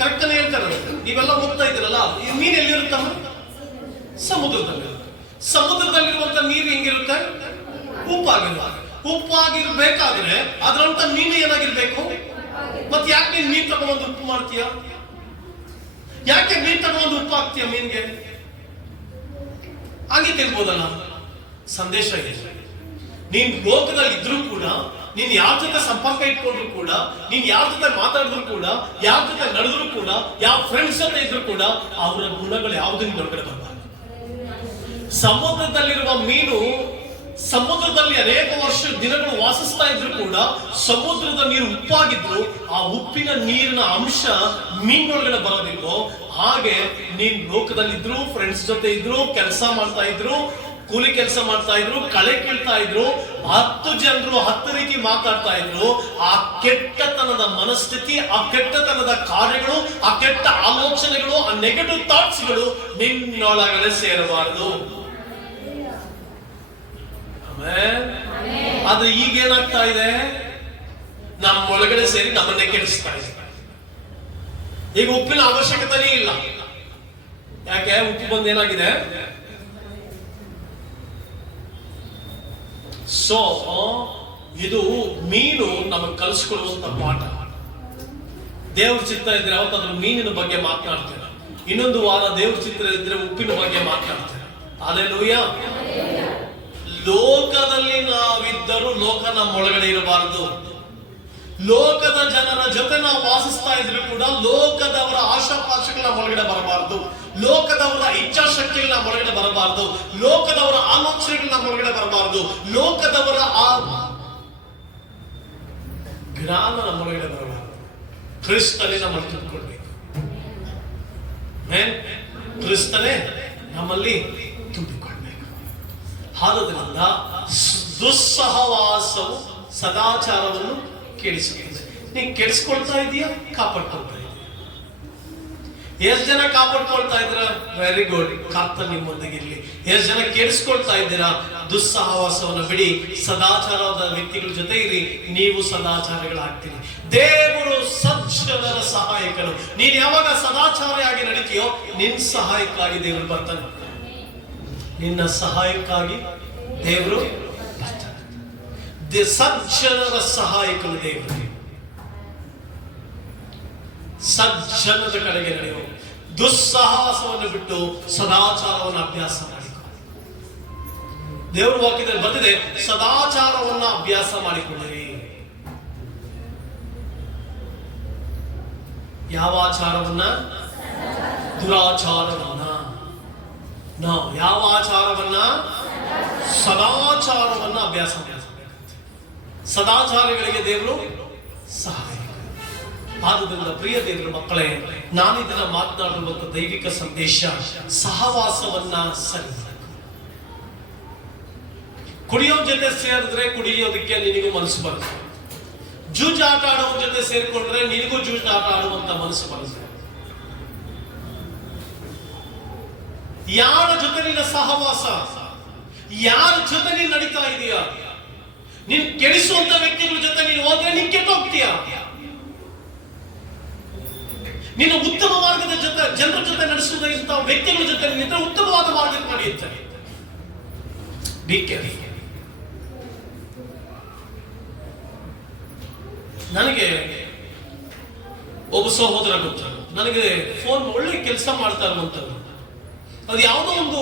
ಕರೆಕ್ಟ್ ಹೇಳ್ತಾರೆ. ನೀವೆಲ್ಲ ಹೋಗ್ತಾ ಇದ್ದೀರಲ್ಲ, ಈ ಮೀನು ಎಲ್ಲಿರುತ್ತಮ್ಮ? ಸಮುದ್ರದಲ್ಲಿರುವಂತ ನೀರು ಹೆಂಗಿರುತ್ತೆ? ಉಪ್ಪಾಗಿರ್ಬೇಕಾದ್ರೆ ಅದ್ರಂತ ಮೀನು ಏನಾಗಿರ್ಬೇಕು? ಮತ್ತೆ ಯಾಕೆ ನೀನ್ ಮೀನ್ ತಗೊಂಡು ಉಪ್ಪು ಮಾಡ್ತೀಯ? ಯಾಕೆ ಮೀನ್ ತಗೊಂಡು ಉಪ್ಪು ಹಾಕ್ತೀಯ ಮೀನ್ಗೆ? ಹಾಗೆ ತಿನ್ಬೋದಲ್ಲ. ಸಂದೇಶ ಇದೆ. ನೀನ್ ಲೋಕದಲ್ಲಿ ಇದ್ರೂ ಕೂಡ, ನೀನ್ ಯಾರ ಜೊತೆ ಸಂಪರ್ಕ ಇಟ್ಕೊಂಡ್ರು ಕೂಡ, ನೀನ್ ಯಾರ ಜೊತೆ ಮಾತಾಡಿದ್ರು ಕೂಡ, ಯಾರ ಜೊತೆ ನಡೆದ್ರು ಕೂಡ, ಯಾವ ಫ್ರೆಂಡ್ಸ್ ಜೊತೆ ಇದ್ರು ಕೂಡ, ಅವರ ಗುಣಗಳು ಯಾವ್ದು ನಿನ್ ಹೊರಗಡೆ ಬರಬಾರ್ದು. ಸಮುದ್ರದಲ್ಲಿರುವ ಮೀನು ಸಮುದ್ರದಲ್ಲಿ ಅನೇಕ ದಿನಗಳು ವಾಸಿಸ್ತಾ ಇದ್ರು ಕೂಡ, ಸಮುದ್ರದ ನೀರು ಉಪ್ಪಾಗಿದ್ರು ಆ ಉಪ್ಪಿನ ನೀರಿನ ಅಂಶ ಮೀನೊಳಗಡೆ ಬರೋದಿಲ್ವೋ ಹಾಗೆ ನೀನ್ ಲೋಕದಲ್ಲಿದ್ರು, ಫ್ರೆಂಡ್ಸ್ ಜೊತೆ ಇದ್ರು, ಕೆಲಸ ಮಾಡ್ತಾ ಇದ್ರು, ಕೂಲಿ ಕೆಲಸ ಮಾಡ್ತಾ ಇದ್ರು, ಕಳೆ ಕೀಳ್ತಾ ಇದ್ರು, 10 ಜನರು 10 ರೀತಿ ಮಾತಾಡ್ತಾ ಇದ್ರು, ಆ ಕೆಟ್ಟತನದ ಮನಸ್ಥಿತಿ, ಆ ಕೆಟ್ಟತನದ ಕಾರ್ಯಗಳು, ಆ ಕೆಟ್ಟ ಆಲೋಚನೆಗಳು, ಆ ನೆಗೆಟಿವ್ ಥಾಟ್ಸ್ ಗಳು ನಿನ್ನೊಳಗಡೆ ಸೇರಬಾರದು. ಆದ್ರೆ ಈಗೇನಾಗ್ತಾ ಇದೆ? ನಮ್ಮೊಳಗಡೆ ಸೇರಿ ನಮ್ಮನ್ನೇ ಕೆಡಿಸ್ತಾ ಇದೆ. ಈಗ ಉಪ್ಪಿನ ಅವಶ್ಯಕತೆನೇ ಇಲ್ಲ. ಯಾಕೆ? ಉಪ್ಪು ಬಂದು ಏನಾಗಿದೆ? ಸೊ ಇದು ಮೀನು ನಮಗೆ ಕಲಿಸ್ಕೊಡುವಂತ ಪಾಠ. ದೇವ್ರ ಚಿತ್ತ ಇದ್ರೆ ಅವತ್ತಾದ್ರೂ ಮೀನಿನ ಬಗ್ಗೆ ಮಾತನಾಡ್ತೇವೆ. ಇನ್ನೊಂದು ವಾರ ದೇವ್ರ ಚಿತ್ರ ಇದ್ರೆ ಉಪ್ಪಿನ ಬಗ್ಗೆ ಮಾತನಾಡ್ತೇವೆ. ಹಲ್ಲೆಲೂಯಾ. ಲೋಕದಲ್ಲಿ ನಾವಿದ್ದರೂ ಲೋಕ ನಮ್ಮೊಳಗಡೆ ಇರಬಾರದು. ಲೋಕದ ಜನರ ಜೊತೆ ನಾವು ವಾಸಿಸ್ತಾ ಇದ್ರು ಕೂಡ ಲೋಕದವರ ಆಶಾಪಾಶಗಳು ನಮ್ಮ ಒಳಗಡೆ ಬರಬಾರದು. ಲೋಕದವರ ಇಚ್ಛಾಶಕ್ತಿಗಳು ನಮ್ಮ ಒಳಗಡೆ ಬರಬಾರದು. ಲೋಕದವರ ಆಲೋಚನೆಗಳು ನಮ್ಮ ಒಳಗಡೆ ಬರಬಾರದು. ಲೋಕದವರ ಆ ಜ್ಞಾನ ನಮ್ಮ ಒಳಗಡೆ ಬರಬಾರದು. ಕ್ರಿಸ್ತನೇ ನಮ್ಮಲ್ಲಿ ತುಂಬಿಕೊಳ್ಬೇಕು. ಕ್ರಿಸ್ತನೇ ನಮ್ಮಲ್ಲಿ ತುಂಬಿಕೊಳ್ಬೇಕು. ಆದುದರಿಂದ ದುಸ್ಸಹವಾಸವು ಸದಾಚಾರವನ್ನು ಕೆಡಿಸುತ್ತದೆ. ನೀನ್ ಕೆಡಿಸ್ಕೊಳ್ತಾ ಇದೀಯಾ? ಕಾಪಾಡ್ಕೊಳ್ತಾ ಇದೀಯ? ಎಷ್ಟು ಜನ ಕಾಪಾಡ್ಕೊಳ್ತಾ ಇದ್ದೀರಾ? Very good. ಕರ್ತನು ನಿಮ್ಮೊಂದಿಗೆ ಇರಲಿ. ಎಷ್ಟು ಜನ ಕೆಡಿಸ್ಕೊಳ್ತಾ ಇದ್ದೀರಾ? ದುಸ್ಸಹವಾಸವನ್ನು ಬಿಡಿ, ಸದಾಚಾರದ ವ್ಯಕ್ತಿಗಳ ಜೊತೆ ಇರಿ, ನೀವು ಸದಾಚಾರಿಗಳಾಗ್ತೀರಿ. ದೇವರು ಸಜ್ಜನರ ಸಹಾಯಕನು. ನೀನ್ ಯಾವಾಗ ಸದಾಚಾರಿಯಾಗಿ ನಡೀತೀಯೋ ನಿನ್ನ ಸಹಾಯಕ್ಕಾಗಿ ದೇವರು ಬರ್ತಾನೆ. ನಿನ್ನ ಸಹಾಯಕ್ಕಾಗಿ ದೇವರು ಸಜ್ಜನರ ಸಹಾಯಕನು ದೇವರು. ಸಜ್ಜನದ ಕಡೆಗೆ ನಡೆಯುವ ದುಸ್ಸಾಹಸವನ್ನು ಬಿಟ್ಟು ಸದಾಚಾರವನ್ನು ಅಭ್ಯಾಸ ಮಾಡಿಕೊ. ದೇವರ ವಾಕ್ಯದಲ್ಲಿ ಬಂದಿದೆ, ಸದಾಚಾರವನ್ನ ಅಭ್ಯಾಸ ಮಾಡಿಕೊಳ್ಳಿರಿ. ಯಾವ ಆಚಾರವನ್ನ? ದುರಾಚಾರವನ್ನ. ನಾವು ಯಾವ ಆಚಾರವನ್ನ? ಸದಾಚಾರವನ್ನ ಅಭ್ಯಾಸ ಮಾಡಬೇಕು. ಸದಾಚಾರಗಳಿಗೆ ದೇವರು ಸಹಾಯ. ಆದುದರಿಂದ ಪ್ರಿಯ ದೇವರ ಮಕ್ಕಳೇ, ನಾನಿದನ್ನ ಮಾತನಾಡಿರುವಂತ ದೈವಿಕ ಸಂದೇಶ ಸಹವಾಸವನ್ನ ಸರಿ. ಕುಡಿಯೋ ಜೊತೆ ಸೇರಿದ್ರೆ ಕುಡಿಯೋದಕ್ಕೆ ನಿನಗೂ ಮನಸ್ಸು ಬರುತ್ತೆ. ಜೂಜಾಟ ಆಡೋ ಜೊತೆ ಸೇರ್ಕೊಂಡ್ರೆ ನಿನಗೂ ಜೂಜಾಟ ಆಡುವಂತ ಮನಸ್ಸು ಬರುತ್ತೆ. ಯಾರ ಜೊತೆ ನಿನ್ನ ಸಹವಾಸ, ಯಾರ ಜೊತೆ ನೀನು ನಡೀತಾ ಇದೀಯ, ನೀನ್ ಕೆಡಿಸುವಂತ ವ್ಯಕ್ತಿಗಳ ಜೊತೆ ನೀನು ಹೋದ್ರೆ ನೀನ್ ಕೆಟ್ಟೋಗ್ತೀಯ. ನಿನ್ನ ಉತ್ತಮ ಮಾರ್ಗದ ಜೊತೆ, ಜನರ ಜೊತೆ ನಡೆಸುವುದರಿಂದ ವ್ಯಕ್ತಿಗಳ ಜೊತೆ ನಿಂತ ಉತ್ತಮವಾದ ಮಾರ್ಗಕ್ಕೆ ನಡೆಯುತ್ತಾರೆ. Be careful. ನನಗೆ ಒಬ್ಬ ಸಹೋದರ ಗೊತ್ತು. ನನಗೆ ಫೋನ್ ಒಳ್ಳೆ ಕೆಲಸ ಮಾಡ್ತಾ ಇರುವಂತದ್ದು. ಅದು ಯಾವುದೋ ಒಂದು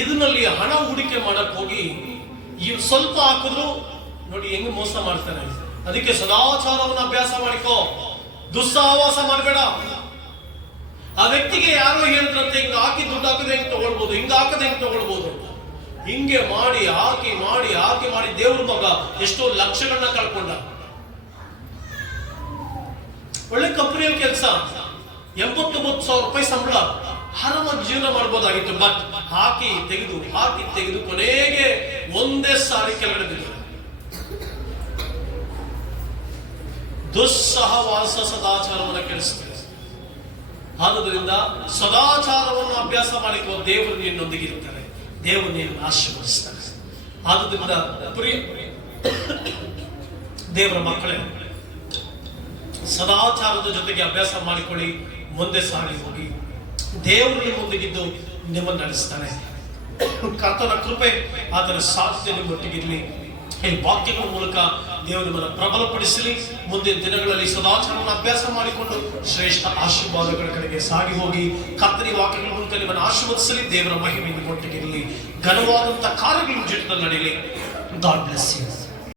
ಇದರಲ್ಲಿ ಹಣ ಹೂಡಿಕೆ ಮಾಡಕ್ ಹೋಗಿ ಸ್ವಲ್ಪ ಹಾಕಿದ್ರು ನೋಡಿ ಹೆಂಗ್ ಮೋಸ ಮಾಡ್ತಾರೆ. ಅದಕ್ಕೆ ಸದಾಚಾರವನ್ನು ಅಭ್ಯಾಸ ಮಾಡಿಕೋ, ದುಸ್ಸಹವಾಸ ಮಾಡಬೇಡ. ಆ ವ್ಯಕ್ತಿಗೆ ಯಾರೋ ಹೇಳಿದ್ರಂತೆ ಹಿಂಗ ಹಾಕಿ ದುಡ್ಡು ಹಾಕಿದ್ರೆ ಹೆಂಗ್ ತಗೊಳ್ಬಹುದು, ಹಿಂಗ ಹಾಕದೆ ಹೆಂಗ್ ತಗೊಳ್ಬಹುದು. ಹಿಂಗೆ ಮಾಡಿ ಹಾಕಿ ಮಾಡಿ ಹಾಕಿ ಮಾಡಿ ದೇವ್ರ ಮಗ ಎಷ್ಟೋ ಲಕ್ಷಗಳನ್ನ ಕಳ್ಕೊಂಡ. ಒಳ್ಳೆ ಕಂಪನಿಯಲ್ಲಿ ಕೆಲಸ, 89,000 ರೂಪಾಯಿ ಸಂಬಳ, ಆರಾಮಾಗಿ ಜೀವನ ಮಾಡಬಹುದಾಗಿತ್ತು. ಬಟ್ ಹಾಕಿ ತೆಗೆದು ಕೊನೆಗೆ ಒಂದೇ ಸಾರಿ ಕೆಳಗಡೆ ಬಿದ್ದರು. ದುಸ್ಸಹವಾಸ ಸದಾಚಾರವನ್ನು ಕೆಡಿಸುತ್ತದೆ. ಆದುದರಿಂದ ಸದಾಚಾರವನ್ನು ಅಭ್ಯಾಸ ಮಾಡಿಕೋ, ದೇವರು ನಿನ್ನೊಂದಿಗೆ ಇರ್ತಾರೆ, ದೇವರು ನೀನು ಆಶೀರ್ವದಿಸ್ತಾರೆ. ಆದುದರಿಂದ ಪ್ರಿಯ ದೇವರ ಮಕ್ಕಳೇ, ಸದಾಚಾರದ ಜೊತೆಗೆ ಅಭ್ಯಾಸ ಮಾಡಿಕೊಳ್ಳಿ, ಮುಂದೆ ಸಾಗಿ ಹೋಗಿ. ದೇವರು ನಿಮ್ಮೊಂದಿಗಿದ್ದು ನಿಮ್ಮನ್ನು ನಡೆಸ್ತಾನೆ. ಕರ್ತನ ಕೃಪೆ, ಆತನ ಸಾಧ್ಯತೆ ನಿಮ್ಮೊಟ್ಟಿಗಿರಲಿ. ಈ ವಾಕ್ಯಗಳ ಮೂಲಕ ದೇವರು ನಿಮ್ಮನ್ನು ಪ್ರಬಲಪಡಿಸಲಿ. ಮುಂದಿನ ದಿನಗಳಲ್ಲಿ ಸದಾಚಾರವನ್ನು ಅಭ್ಯಾಸ ಮಾಡಿಕೊಂಡು ಶ್ರೇಷ್ಠ ಆಶೀರ್ವಾದಗಳ ಕಡೆಗೆ ಸಾಗಿ ಹೋಗಿ ಕರ್ತನ ವಾಕ್ಯಗಳ ಮೂಲಕ ನಿಮ್ಮನ್ನು ಆಶೀರ್ವದಿಸಲಿ. ದೇವರ ಮಹಿಮೆ ನಿಮ್ಮೊಟ್ಟಿಗಿರಲಿ. ಘನವಾದಂತಹ ಕಾರ್ಯಗಳು ಜೀವಿತದಲ್ಲಿ ನಡೆಯಲಿ. God bless you.